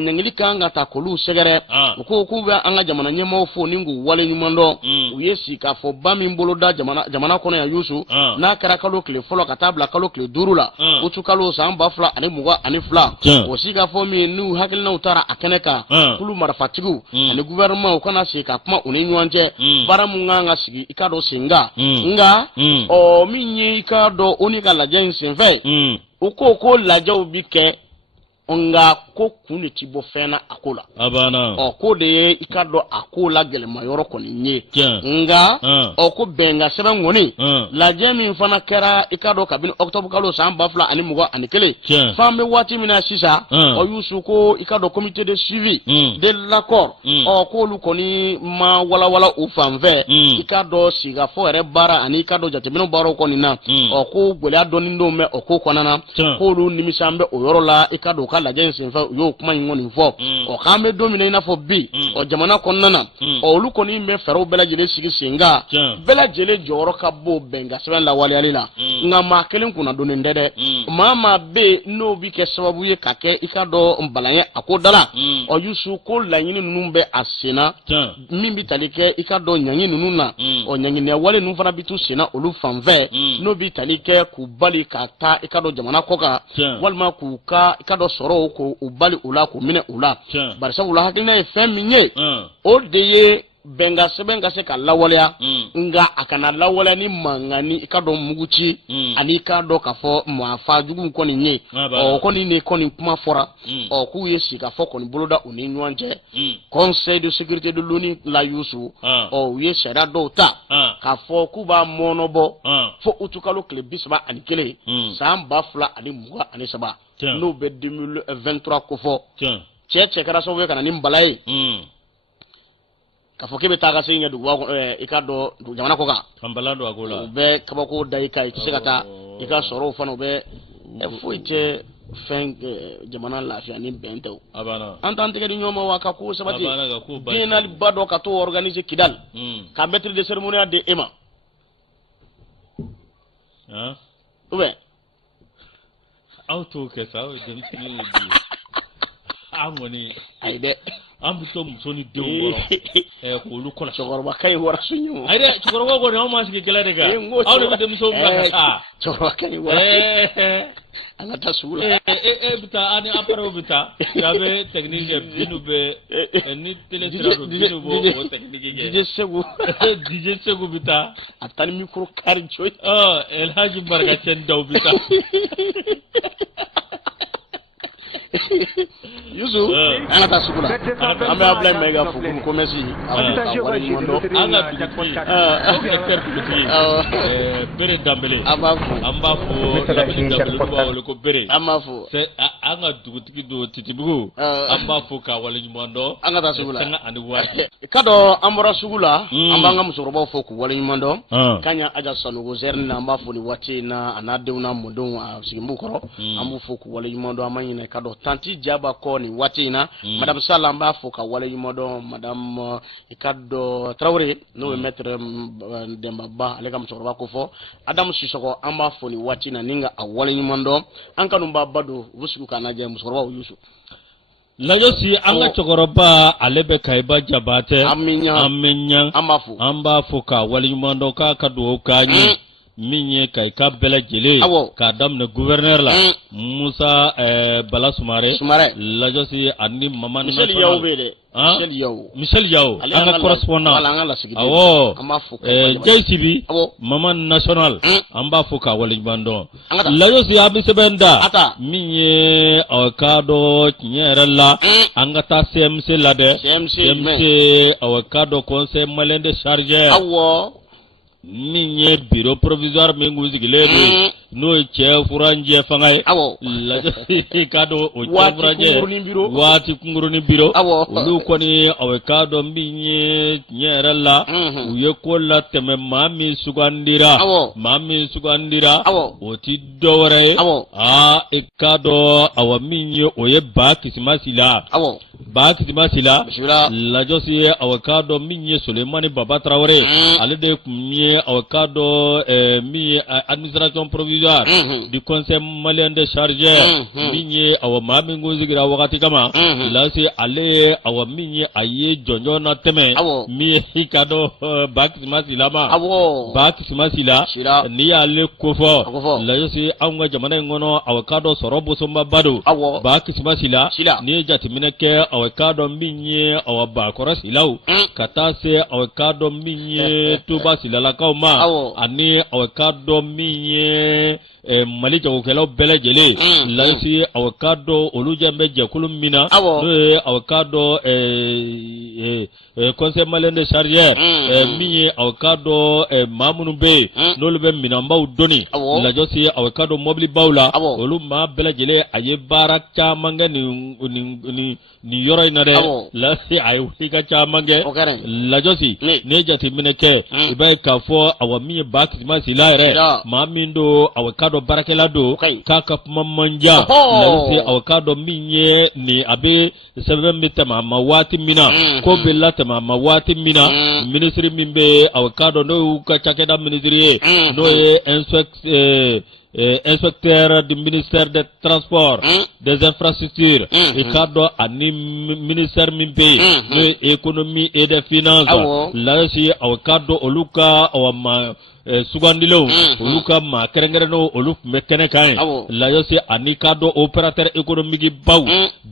nyangili kanga takolu segere ko ba anga jamana nyema fo ningu wale nyumando uye sika fo bami mbolo da jamana kono ya yusu na kara kalo kle folo katabla kalo kle durula utu kalo samba fla ani muga ani fla o sika fo mi nu hakil na utara akeneka kulu marfatigu ani gouvernement ko na sika kuma uninwanje bara munganga sigi ikado singa nga minyi ikado onika la jensen fe ko lajaw bi ke nga ko kuni tibo fena akola abana ko de ikado akola gelema yoro ko nye nga ko benga sebe ngoni laje min fana kera ikado kabin octobre kalo samba fla ani mugo ani kele fambe wati mina sisa o yusu ko ikado comité de suivi de l'accord ko lu koni ma wala o fanve ikado siga fo ere bara ani ikado jatemino baro ko ni na ko gbele adoni ndo me ko konana ko lu nimisambe o yoro la ikado la jensen fa yo kuma ngoni fo o kame domine na fo bi o jamana konnana o lu koni me fero bela jele sigi singa bela jele joro ka bo benga seben la wali alila nga ma kelen kuna donin dede mama be no bi ke sababu ye kake ikado mbalanye akodala o yusu ko la yini numbe asena mimbi talike ikado nyanyi nununa o nyanyi ne wale nu fana bitu sena olu fanve no bi talike ku bali kata ikado jamana koka walma ku ka ikado soro ko ubali ula ko mine ula barisa ula hakina e feminye o deye benga se ka lawalya nga akana lawala ni mangani ikado muguchi ani ikado kafo mwafa jugu ko ni nye o ko ni ne ko ni kuma fora o ku yesi ka fo ko ni boloda oni nwanje conseil de sécurité de l'ONU la yusu o ye shara do ta ka fo ku ba monobo fo utukalo kle bisba ani kele samba fla ani muga ani saba no be 2023 ko fo che kara so we kana ni mbalaye ka fo kebe taga singa du wa ikado du jamana ko ka ambalando agola be kabako dai kai tisekata ika soro fano be foite fen jamana lafiya ni bento abana antante ke nyoma wa ka ko sabati binal bado ka to organiser kidal ka maître de cérémonie de ema hein ouais auto ke sa o dem tini amoni ayde ambuto musoni deworo ko lu kola chogorba kay wara sunyu ayde chogorba go no mas ke gelade ga awde dem so ngata chogorba kay wara angata sula bita ani aparo bita gabe technique binu be ni teletrado binu bo technique ge DJ segu bita atani micro kar joy El Haji Barga chen daw bita Yusu angata sula ambe apply mega fu ko mesi anga bere dambele amba fu dambele ko ko bere amafu se anga dugutigi do titibugu amba fu ka wala nyumondo angata sugula tanga ani wari kado ambora sugula ambanga musoroba fu ku wala nyumondo kanya aja sanugo zerna amba fu ni wati na anadewna mudon sigimbu koro ambu fu ku wala nyumondo amanyine kado tanti jaba ko ni wati na madame Sala amba fu ka wala nyumondo madame ikado Traoré no maître Demba Ba aleka musoroba ko fo Adam Sisoko amba fu ni wati na ninga a wala nyumondo anka numba bado wusuku kana je musoroba Yusu lajo si anga chokoroba alebe kaiba jabate aminya amafu amba fuka wali mando ka kadu kanyi minye kai ka bela jele ka damne gouverneur la Musa Bala Sumare lajo si ani mama national Michel Yao anga correspondant awo JCB mama national amba fuka wali mando lajo si abi sebenda minye awakado nyerella anga ta CMC lade CMC awakado conseil malien de chargeur awo minye bureau provisoire mengu zigile no chef furanje fangay lajo kado o chef furanje wati kunguruni biro ulu koni awakado minye nyerella uye kola teme mami sugandira oti dowre ikado awaminye oye bakisimasila lajo si awakado minye Sulemani Baba Traoré alede kumye awakado mi administration provisoire du conseil malien de chargeur minye awamami ngozigira wakati kama lasi ale awaminye aye jonjo na teme mi ikado bakisimasila ni ale kofo lajo si anga jamana ngono awakado sorobo somba bado bakisimasila ni jatimineke awakado minye awabakora silau katase awakado minye tuba silala kauma ani awakado minye Mali jagokelaw bele jele lasi awakado olujambe jakulu mina no awakado conseil malien de chargeur minye awakado mamunu be no lebe minamba doni la josi awakado mobile bawla olu ma bele jele aye barak chamange ni yoro ina de lasi ay wika chamange la josi ne jati mineke ibay ka fo awami bak masila re mamindo awakado barakela do kaka mamanja lasi awakado minye ni abe sebe mitama mawati mina ko bella tama mawati mina ministry mimbe awakado no ka chakeda ministry no inspecteur du ministère des transports des infrastructures et cadre ani ministère mimbe de économie et des finances là si awakado oluka awama sugandilo oluka ma kerengero oluf mekene kai la yosi anikado opérateur économique baw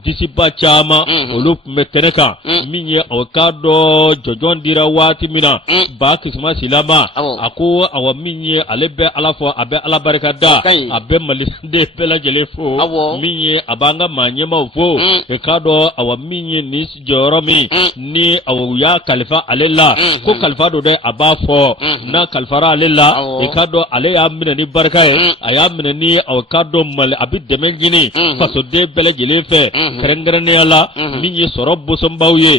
disipa chama oluf mekene ka minye awakado jojondira wati mina ba kisma silama ako awa minye alebe alafo abe alabarikada abe malinde pela jelefo minye abanga manyema fo ekado awa minye ni joromi ni awya kalifa alela ko kalifa do de abafo na kalifara ale la e ka dɔn ale y'a minɛ ni barika ye a y'a minɛ ni aw ka dɔn mali a bɛ dɛmɛ ɲini fasoden bɛɛ lajɛlen fɛ kɛrɛnkɛrɛnnenya la min ye sɔrɔ bosonbaw ye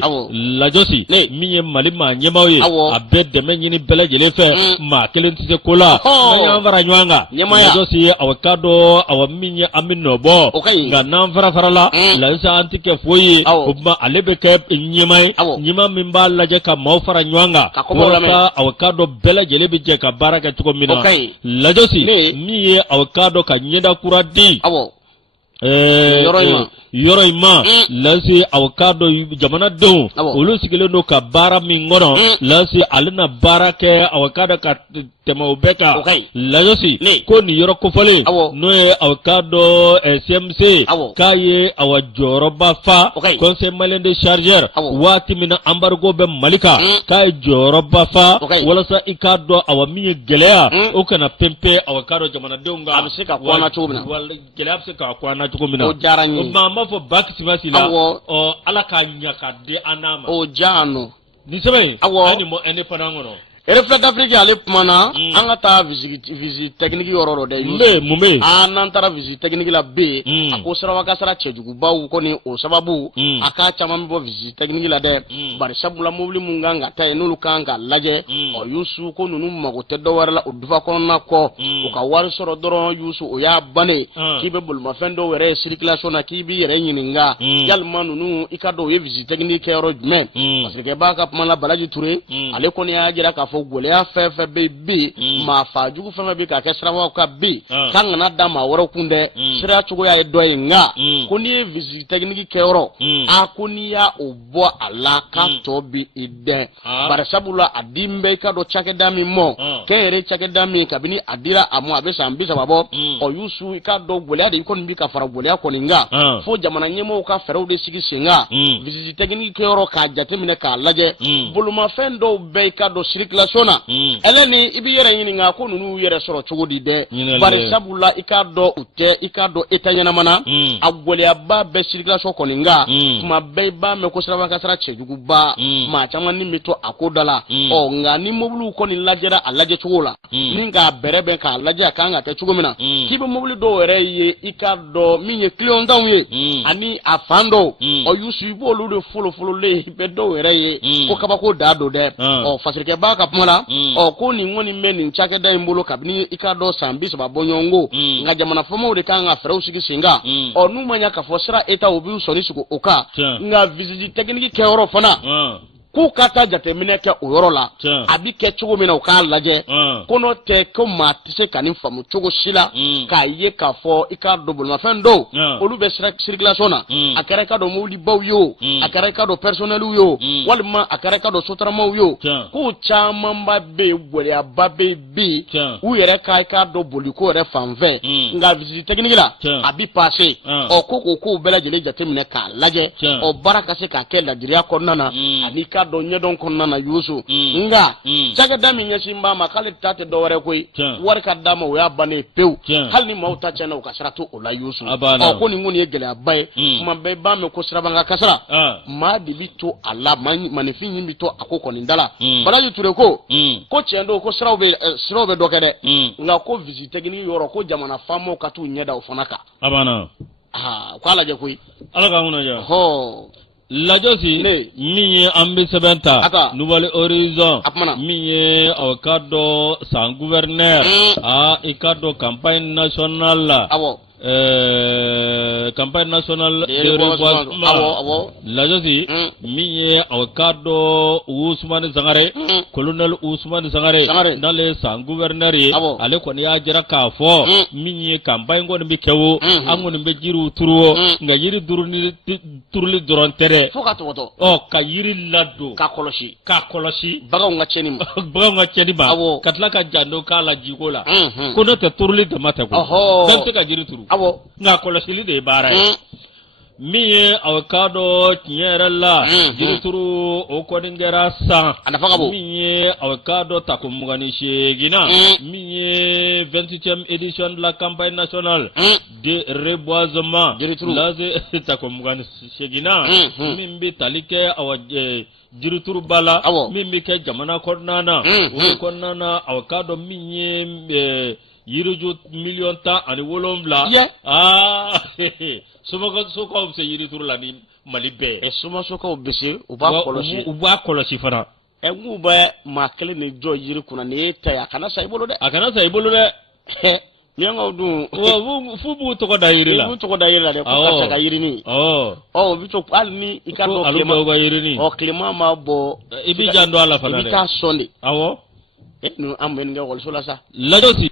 lajɔsi min ye mali maa ɲɛmaaw ye a bɛ dɛmɛ ɲini bɛɛ lajɛlen fɛ maa kelen tɛ se ko la n'an y'an fara ɲɔgɔn kan lajɔsi aw ka dɔn aw min ye an bɛ nɔ bɔ nka n'an fara la lajɔsi an tɛ kɛ foyi ye o tuma ale bɛ kɛ ɲɛmaa ye ɲɛmaa min b'a lajɛ ka maaw fara ɲɔgɔn kan walasa aw ka dɔn bɛɛ lajɛlen bɛ jɛ ka baara kɛ cogo min na lajɔsi min ye aw ka dɔn ka ɲɛda kura di yɔrɔ in ma lase aw ka dɔn jamanadenw olu sigilen don ka baara min kɔnɔ lase ale na baara kɛ aw ka dɔn ka tɛmɛ o bɛɛ kan lajɔsi ko nin yɔrɔ kofɔlen n'o ye aw ka dɔn CMC k'a ye aw jɔyɔrɔba fa conseil malien de chargeur waati min na embargo bɛ Mali kan k'a ye jɔyɔrɔba fa walasa i k'a dɔn aw min ye gɛlɛya o kana pɛnpɛ aw ka dɔn jamanadenw kan a bɛ se ka kɔnna cogo min na gɛlɛya bɛ se ka kɔnna cogo min na o diyara n ye o tuma fɔ Baksimasi la ala k'a ɲa ka di an n'a ma o diya an nɔ nin sɛbɛn an ni mɔ indépendant kɔnɔ Reflet d'Afrique ale kumana an ka taa visite technique yɔrɔ dɛ mun bɛ n'an taara visite technique la B a ko Sarawakasara cɛjugubaw kɔni o sababu a k'a caman bɛ bɔ visite technique la dɛ bari sabula mobili mun kan ka taa yen n'olu kan ka lajɛ Yusu ko ninnu mago tɛ dɔ wɛrɛ la o dufa kɔnɔna kɔ u ka wari sɔrɔ dɔrɔn Yusu o y'a bannen k'i bɛ bolimafɛn dɔw yɛrɛ circulation na k'i b'i yɛrɛ ɲininka yalima ninnu i ka dɔn u ye visite technique kɛ yɔrɔ jumɛn parce que b'a ka kuma la Balaji Ture ale kɔni y'a jira k'a fɔ gɛlɛya fɛn fɛn bɛ bi maa fajugu fɛn fɛn bɛ k'a kɛ sirabaw ka bi k'an kana da maa wɛrɛw kun dɛ sira cogoya ye dɔ ye nka ko n'i ye visite technique kɛyɔrɔ a ko n'i y'a o bɔ a la k'a tɔ bi i dɛn bari sabula a di n bɛ i ka dɔn cakɛda min mɔ k'e yɛrɛ cakɛda min kabini a dira a mɔ a bɛ san 30 bɔ Yusu i ka dɔn gɛlɛya de i kɔni bi ka fara gɛlɛya kɔni kan fo jamana ɲɛmɔgɔw ka fɛɛrɛw de sigi sen kan visite technique kɛyɔrɔ k'a jateminɛ k'a lajɛ bolomafɛn dɔw bɛɛ i ka dɔn circulation na ɛlɛ ni i b'i yɛrɛ ɲininka ko ninnu yɛrɛ sɔrɔ cogo di dɛ bari sabula i k'a dɔn u tɛ i k'a dɔn eta ɲɛnamana a gɛlɛyaba bɛ circulation kɔni kan tuma bɛɛ i b'a mɛn ko Sarawakasara cɛjuguba maa caman ni bɛ to a ko da la nka ni mobiliw kɔni lajɛra a lajɛ cogo la ni k'a bɛrɛ bɛn k'a lajɛ a kan ka kɛ cogo min na k'i bɛ mobili dɔw yɛrɛ ye i k'a dɔn min ye client tanw ye ani a fan dɔw Yusu i b'olu de fɔlɔfɔlɔlen i bɛ dɔw yɛrɛ ye ko kabako da don dɛ fasirikɛba ka kuma la ko nin kɔni bɛ nin cakɛda in bolo kabini i ka dɔn san 30 bɔ ɲɔgɔn ko nka jamana famaw de kan ka fɛɛrɛw sigi sen kan n'u ma ɲa k'a fɔ sira eta u b'u sɔnni sigi o kan nka visite technique kɛyɔrɔ fana k'u ka taa jateminɛ kɛ o yɔrɔ la a bi kɛ cogo min na u k'a lajɛ ko n'o tɛ ko maa tɛ se ka nin faamu cogo si la k'a ye k'a fɔ i k'a dɔn bolimafɛn dɔw olu bɛ circulation na a kɛra i ka dɔn mobilibaw ye o a kɛra i ka dɔn personnel ye o walima a kɛra i ka dɔn sotaramaw ye o k'u camanba bɛ yen gɛlɛyaba bɛ bi u yɛrɛ ka i k'a dɔn boliko yɛrɛ fanfɛ nka visite technique la a bi passé ko k'o bɛɛ lajɛlen jateminɛ k'a lajɛ baara ka se k'a kɛ ladiriya kɔnɔna na ani ka dɔn ɲɛdɔn kɔnɔna na Yusu nka cakɛda min ɲɛsin b'a ma k'ale ta tɛ dɔwɛrɛ koyi wari ka d'a ma o y'a bannen pewu hali ni maaw ta tiɲɛna u ka sira to o la Yusu ko nin kɔni ye gɛlɛyaba ye tuma bɛɛ i b'a mɛn ko Sirabankasara maa de bi to a la manifin min bi to a ko kɔni da la Balaji Ture ko tiɲɛ don ko siraw bɛ dɔ kɛ dɛ nka ko visite technique yɔrɔ ko jamana faamaw ka t'u ɲɛ da o fana kan k'a lajɛ koyi ala k'an kunna diya lajɔsi min ye an bɛ sɛbɛn ta Nouvelle Horizon min ye aw ka dɔn san gouverneur i ka dɔn campagne nationale la campagne nationale de reboisement lajɔsi min ye aw ka dɔn Ousmane Sangare colonel Ousmane Sangare n'ale san gouverneur ye ale kɔni y'a jira k'a fɔ min ye campagne kɔni bɛ kɛ o an kɔni bɛ jiriw turu o nka yiri turuli dɔrɔn tɛ dɛ fo ka tɔgɔtɔ ka yiri ladon k'a kɔlɔsi baganw ka cɛnni ma ka tila ka janto k'a la jiko la ko n'o tɛ turuli dama tɛ ko bɛɛ bɛ se ka jiri turu nka kɔlɔsili de ye baara ye miye awkado tinyeralla jirituru o kodingera sa miye awkado takumugani shegina miye 28e édition de la campagne nationale de reboisement laze takumugani shegina mimbi talike awa jirituru bala mimbi ke jamana kodnana o kodnana awkado miye yiriju million ta ani wolomla suma soko se yirituru la ni malibe suma soko bese uba kolosi fana ngu ba makle ni jo yiri kuna ne ta kana sai bolo de mianga du fubu to ko dayiri la de ko ka yiri ni bi to al ni ikado klima ga yiri ni klima ma bo ibi jando ala fana de ka sonde no amben nga wol sola sa ladosi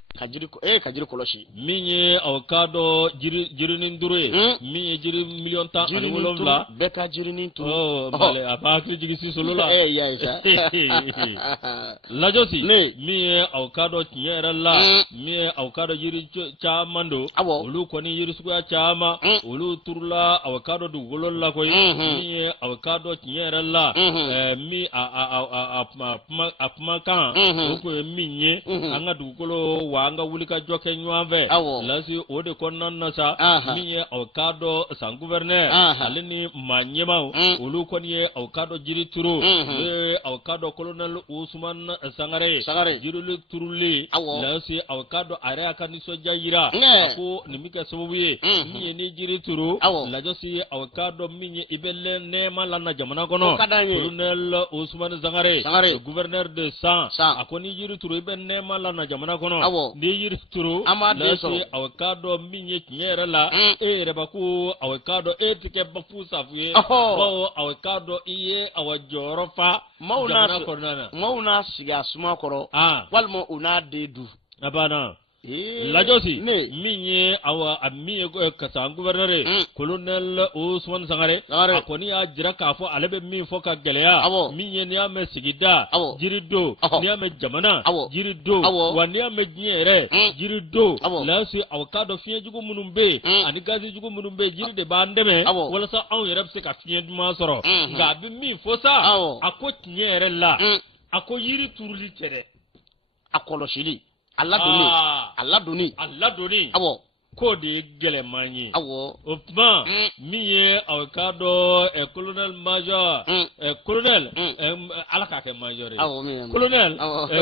kajiri koloshi minye awkado jiri ni ndure minye jiri million ta ani wolomla beka jiri ni tu bale apakri jigi si solola ya isa ladosi minye awkado tinyera la minye awkado jiri chamando ulu koni jiri suya chama ulu turla awkado du wololla koy minye awkado tinyera la mi apma kan ko minye anga dugolo wanga wulika joke nywaave lasi ode konnan nasa minye awkado san gouverneur alini manyema ulu konye awkado jiri turu awkado colonel Usman Sangare jiri turuli lasi awkado are akani soja yira ko nimika sobuye minye ni jiri turu lajosi awkado minye ibelle nema lana jamana kono colonel Usman Sangare gouverneur de San akoni yiri turu ibe nema la na jamana kono ni yiri turu lasi awkado minye kinyera la reba ku awkado etike bafu safuye awkado iye awajorofa mauna siga suma koro walmo una dedu abana lajosi minye awa amiye kasa gouverneur colonel Usman Sangare akoni ya jira kafo alebe min fo ka geleya minye ni ame sigida jirido ni ame jamana jirido wani ame nyere jirido lasi awkado fiye jugo munumbe ani gazi jugo munumbe jiride bandeme wala sa an yerab se ka fiye duma soro ga bi min fo sa ako nyere la ako yiri turuli tere akolo shili Allah doni awo ko de gele manyi opma miye awkado colonel major colonel alaka ke major colonel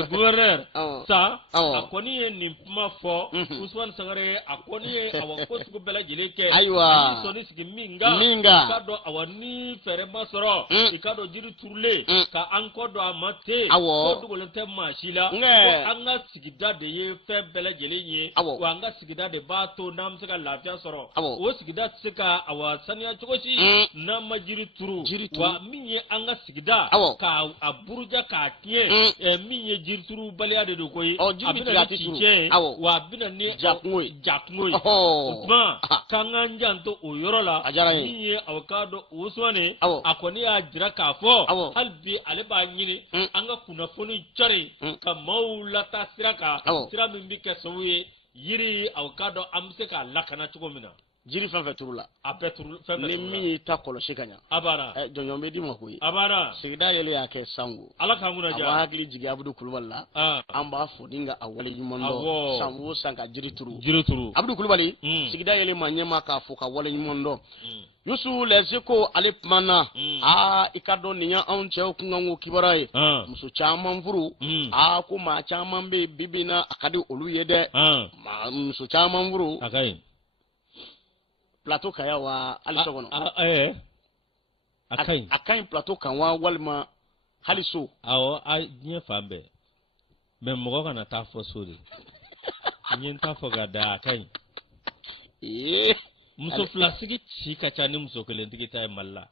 gouverneur sa akoni ni pma fo Usman Sangare akoni awako bela jeleke aywa soni sigi minga kado awani fere masoro ikado jiri turle ka ankodo amate ko dugolente mashila ko anga sigida de ye fe bela jelenye ko anga sigida de bato nam sika lafiya soro o sigida sika awa saniya cogoshi na majiri turu wa minye anga sigida ka aburuja ka tie minye jiri turu baliya de koyi abina tiche wa abina ni jakngoi kuma kanga njanto oyorola minye awkado uswane akoni ya jira kafo halbi aleba nyini anga kuna fonu chari ka maulata siraka sira mimbi kesowe yiri awkado amse ka lakana chugomina jiri fanfɛ turu la turu fanfɛ ni min ta kɔlɔsi ka ɲa abana jɔnjɔn bɛ di ma koyi abana sigida yɛlɛ y'a kɛ sango ala ka mun na ja a b'a hakili jigin Abudu Kulubali la an b'a fɔ ni ka a wale ɲuman dɔn san o san ka jiri turu Abudu Kulubali sigida yɛlɛ ma ɲɛma k'a fɔ ka wale ɲuman dɔn Yusu lɛsiko ale kumana i ka dɔn nin y'anw cɛw kunkanko kibaruya ye muso caman furu ko maa caman bɛ bibi na a ka di olu ye dɛ muso caman furu plateau kaya wa ali so kɔnɔ a kaɲi plateau kan wa walima hali so awɔ a diɲɛ fan bɛɛ mais mɔgɔ kana taa fɔ so de n ye n ta fɔ ka da a kaɲi muso fila sigi ci ka ca ni muso kelen tigi ta ye Mali la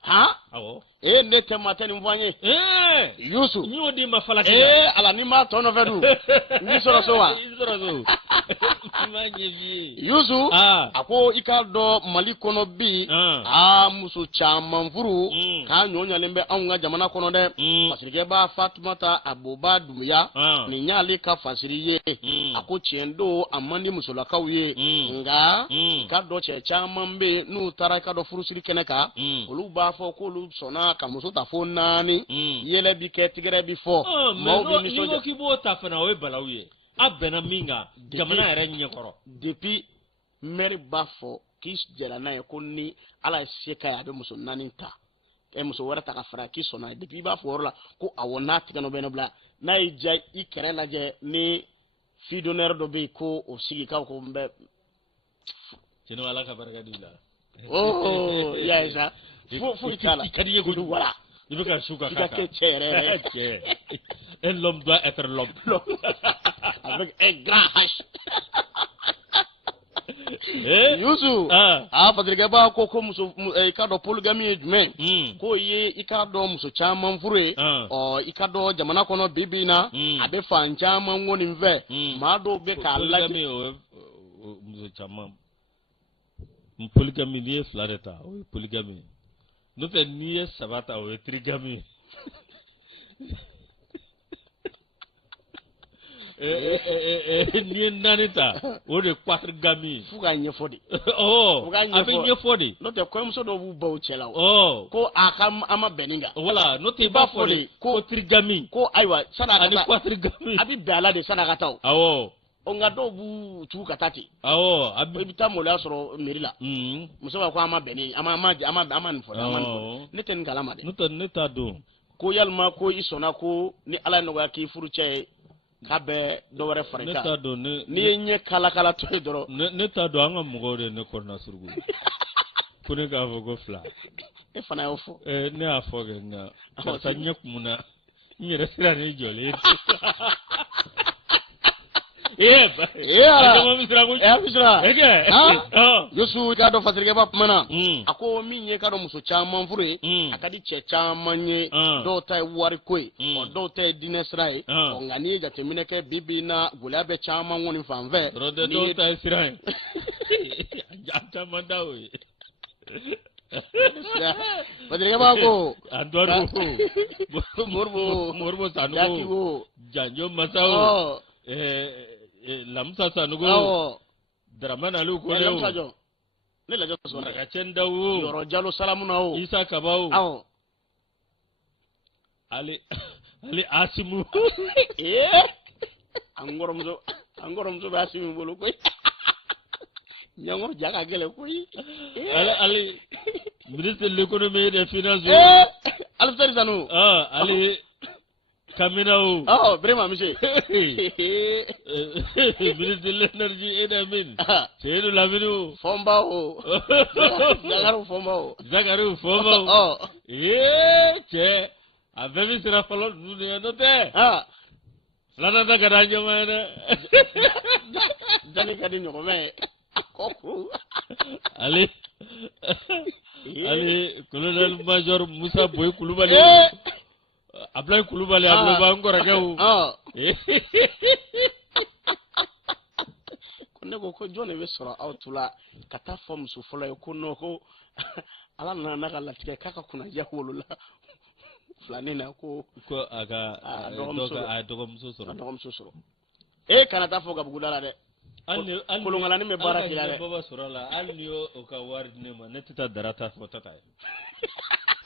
awɔ ne tɛ maa tɛ nin fɔ an ye Yusu n y'o di ma falaki ala ni ma tɔ nɔfɛ dun n b'i sɔrɔ so wa i sɔrɔ so Yusu ako ikado mali kono bi muso chaman furu ka nyonyalen be anw ka jamana kono de fasirike ba Fatumata Abuba Dumuya ni nyale ka fasiriye ako tiendo amandi musolakaw ye nga ikado che chaman be nu tara ikado furu siri keneka olu ba fo ko olu sona ka muso ta fo nani yele bi ke tigere bi fo mo bi mi so ki bo ta fana o balawiye abena minga jamana yɛrɛ ɲɛkɔrɔ depuis maire b'a fɔ k'i jɛra n'a ye ko ni ala ye se k'a ye a bɛ muso naani ta muso wɛrɛ ta ka fara k'i sɔnna depuis i b'a fɔ yɔrɔ la ko awɔ n'a tigɛ nɔ bɛ ne bila n'a y'i diya i kɛrɛ lajɛ ni fille d'honneur dɔ bɛ yen ko o sigi k'a ko n bɛ cɛnni ala ka barika di la oh y'a ye sa foyi t'a la i ka di ye kojugu voilà i bɛ ka su ka k'a kan i ka kɛ cɛ yɛrɛ cɛ un l'homme doit être l'homme avec un grand H. Yusu fatirike ba ko muso i ka dɔn polygamy ye jumɛn ko ye i ka dɔn muso caman furu ye i ka dɔn jamana kɔnɔ bibi na a bɛ fan caman ŋɔni fɛ maa dɔw bɛ k'a lajɛ muso caman polygamy n'i ye fila de ta o ye polygamy n'o tɛ n'i ye saba ta o ye trigamy n'i ye naani ta o de quatrigamy fo ka ɲɛfɔ de a bɛ ɲɛfɔ de n'o tɛ kɔɲɔmuso dɔw b'u baw cɛ la ko a ma bɛn nin kan voilà n'o tɛ i b'a fɔ de ko trigamy ko ayiwa sani a ka taa quatrigamy a bɛ bɛn a la de sani a ka taa awɔ nka dɔw b'u tugu ka taa ten awɔ i bɛ taa maloya sɔrɔ mairie la muso b'a ko a ma bɛn nin a ma nin fɔ ne tɛ nin kalama dɛ n'o tɛ ne t'a dɔn ko yalima ko i sɔnna ko ni ala ye nɔgɔya k'i furu cɛ ye k'a bɛ dɔ wɛrɛ fara i kan n'i ye ɲɛ kala to ye dɔrɔn ne t'a dɔn an ka mɔgɔw de ne kɔrɔna surugu ko ne k'a fɔ ko fila e fana y'o fɔ ne y'a fɔ kɛ nka karisa ɲɛ kumuna n yɛrɛ sera ni jɔlen Yusu k'a dɔn fasirike ba kumana a ko min ye k'a dɔn muso caman furu ye a ka di cɛ caman ye dɔw ta ye wariko ye dɔw ta ye diinɛ sira ye nka n'i ye jateminɛ kɛ bi na gɛlɛya bɛ caman kɔni fan fɛ dɔw ta ye sira ye a caman ta o ye fasirike ba ko a dɔn ko Moribo Sanogo Janjo Masao Lamsa Sanogo Dramane Aliou Kone o ne lajɛ sɔrɔ Daga Cɛnda o Yɔrɔ Jalo Salamuna o Isa Kaba o Ali Asimu an kɔrɔmuso bɛ Asimu bolo koyi ɲɔngɔn ja ka gɛlɛn koyi Ali ministre de l'économie et des finances Alfred Sanu Ali Kamina o vraiment monsieur ministre de l'énergie et des mines Seydou Lamine Fomba o Zakaru Fomba o cɛ a bɛɛ bɛ sira fɔlɔ ninnu de ye n'o tɛ filanan ta ka di an ɲɛmaa ye dɛ dani ka di ɲɔgɔnmɛ ye Ali colonel major Musa Boy Kulubali Ablaye Kulubali Ablaye n kɔrɔkɛ o ko ne ko jɔn de bɛ sɔrɔ aw tula ka taa fɔ muso fɔlɔ ye ko non ko ala nana n'a ka latigɛ k'a ka kunnaja wolo la filanin na ko a dɔgɔmuso sɔrɔ kana taa fɔ Gabuguda la dɛ kolonkalani bɛ baara kɛ dɛ baba sɔrɔ la hali ni y'o ka wari di ne ma ne tɛ taa dara ta fɔ ta ye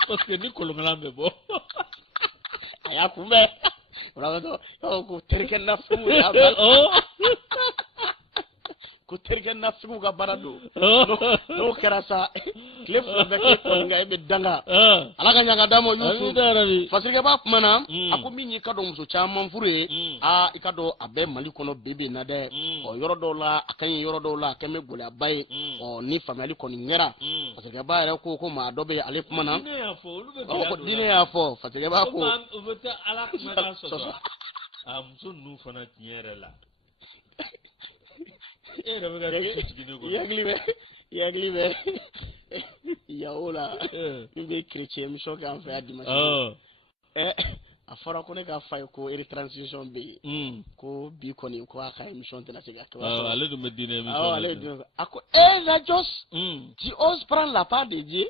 parce que ni kolonkalan bɛ bɔ a y'a kunbɛn ko terikɛ nasugu y'a ko terikɛ nasugu ka baara don n'o kɛra sa tile fila bɛɛ kɛ kɔni e bɛ danga ala ka ɲaga d'a ma Yusu fasirike ba kumana a ko min y'i ka dɔn muso caman furu ye i ka dɔn a bɛ Mali kɔnɔ bi na dɛ yɔrɔ dɔw la a ka ɲi yɔrɔ dɔw la a kɛ bɛ gɛlɛyaba ye ni faamuyali kɔni kɛra fasirike ba yɛrɛ ko maa dɔ bɛ ale kumana ko diinɛ y'a fɔ fasirike ba ko u bɛ taa ala kumakan sɔsɔ a muso ninnu fana tiɲɛ yɛrɛ la yakili bɛ yawo la min bɛ chrétien mission kɛ an fɛ yan dimanche a fɔra ko ne ka fa ye ko transition bɛ yen ko bi kɔni ko a ka émission tɛna se ka kɛ ale dun bɛ diinɛ émission ale dun a ko la Jos tu oses prendre la part de Dieu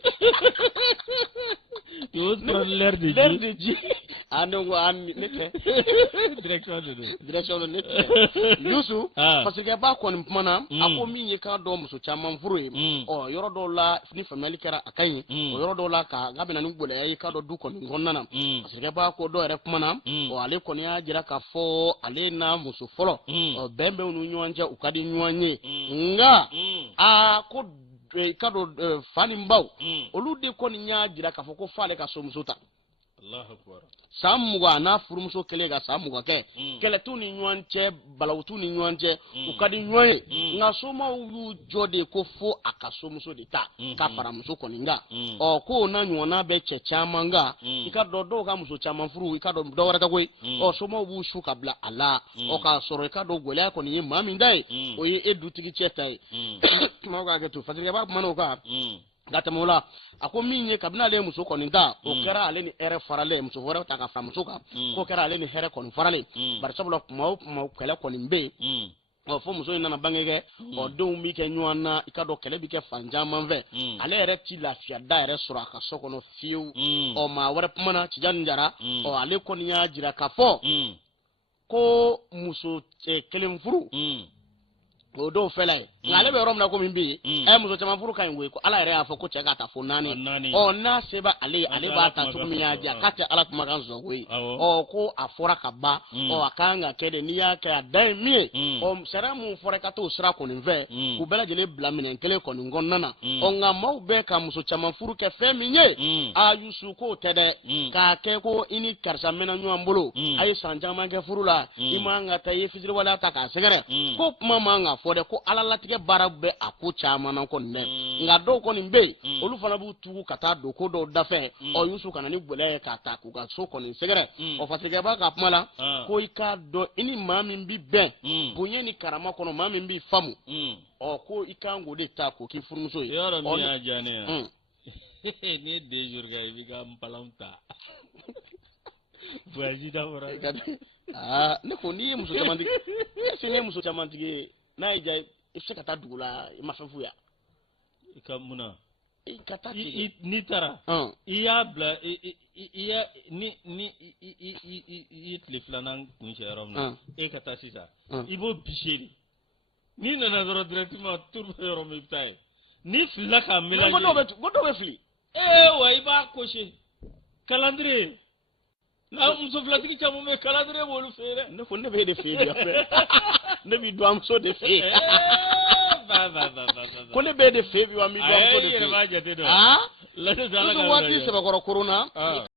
tu oses prendre l'air de Dieu ne tɛ direction de ne tɛ Youssou parce que ba kɔni kumana a ko min ye k'a dɔn muso caman furu ye yɔrɔ dɔw la ni faamuyali kɛra a ka ɲi o yɔrɔ dɔw la k'a bɛna ni gɛlɛya ye k'a dɔn du kɔni kɔnɔna na parce que ba ko dɔw yɛrɛ kumana ale kɔni y'a jira k'a fɔ ale n'a muso fɔlɔ bɛn bɛ u ni ɲɔgɔn cɛ u ka di ɲɔgɔn ye nka ko ka dɔn fa ni baw olu de kɔni y'a jira k'a fɔ ko f'ale ka somuso ta san 20 n'a furumuso kelen ka san 20 kɛ kɛlɛ t'u ni ɲɔgɔn cɛ balawu t'u ni ɲɔgɔn cɛ u ka di ɲɔgɔn ye nka somaw y'u jɔ de ko fo a ka somuso de ta ka fara muso kɔni kan ko n'a ɲɔgɔnna bɛ cɛ caman kan i ka dɔn dɔw ka muso caman furu i ka dɔn dɔw wɛrɛ tɛ koyi somaw b'u su ka bila a la k'a sɔrɔ i ka dɔn gɛlɛya kɔni ye maa min da ye o ye e dutigi cɛ ta ye kumaw ka kɛ to fasigi b'a kuma n'o kan nka tɛmɛ o la a ko min ye kabini ale ye muso kɔni ta o kɛra ale ni hɛrɛ faralen muso wɛrɛ ta ka fara muso kan k'o kɛra ale ni hɛrɛ kɔni faralen bari sabula kuma o kuma kɛlɛ kɔni bɛ yen fo muso in nana bange kɛ denw bi kɛ ɲɔgɔn na i ka dɔn kɛlɛ bi kɛ fan caman fɛ ale yɛrɛ ti lafiya da yɛrɛ sɔrɔ a ka so kɔnɔ fiyewu maa wɛrɛ kumana Tijani Jara ale kɔni y'a jira k'a fɔ ko muso kelen furu o dɔw fɛla ye nka ale bɛ yɔrɔ min na ko min bɛ yen muso caman furu ka ɲi koyi ko ala yɛrɛ y'a fɔ ko cɛ ka ta fo 4 n'a se b'a ale ye ale b'a ta cogo min y'a diya k'a tɛ ala kumakan sɔn koyi ko a fɔra ka ban a kan ka kɛ de n'i y'a kɛ a da ye min ye sariya mun fɔra ka t'o sira kɔni fɛ k'u bɛɛ lajɛlen bila minɛn kelen kɔni kɔnɔna na nka maaw bɛ ka muso caman furu kɛ fɛn min ye Youssou k'o tɛ dɛ k'a kɛ ko i ni karisa mɛnna ɲɔgɔn bolo a ye san caman kɛ furu la i man ka taa i ye fitiriwaleya ta k'a sɛgɛrɛ ko kuma man ka fɔ dɛ ko ala latigɛ baara bɛ a ko caman na kɔni dɛ nka dɔw kɔni bɛ yen olu fana b'u tugu ka taa don ko dɔw dafɛ Youssou kana ni gɛlɛya ye k'a ta k'u ka so kɔni sɛgɛrɛ fatigɛ b'a ka kuma la ko i k'a dɔn i ni maa min bi bɛn bonya ni karama kɔnɔ maa min b'i faamu ko i kan k'o de ta k'o k'i furumuso ye yɔrɔ min y'a diya ne ye ne ye 2 jours kɛ i b'i ka npalan ta voyage dabɔra ne ko n'i ye muso camantigi est-ce que n'i ye muso camantigi ye n'a y'i diya i bɛ se ka taa dugu la i ma fɛn f'u ye i ka mun na i ka taa n'i taara i y'a bila i ye tile 2nan kun cɛ yɔrɔ min na e ka taa sisan i b'o bise de n'i nana dɔrɔn directement tour bɛ yɔrɔ min i bɛ taa ye n'i filila k'a mélanger ko dɔw bɛ fili wa i b'a cocher calendrier muso filatigi caman bɛ calendrier b'olu fɛ yen dɛ ne ko ne bɛ e de fɛ yen bi ne b'i don a muso de fɛ yen ko ne bɛ e de fɛ yen bi wa n b'i don a muso de fɛ yen yɛrɛ b'a jate dɔn waati sɛbɛkɔrɔ korona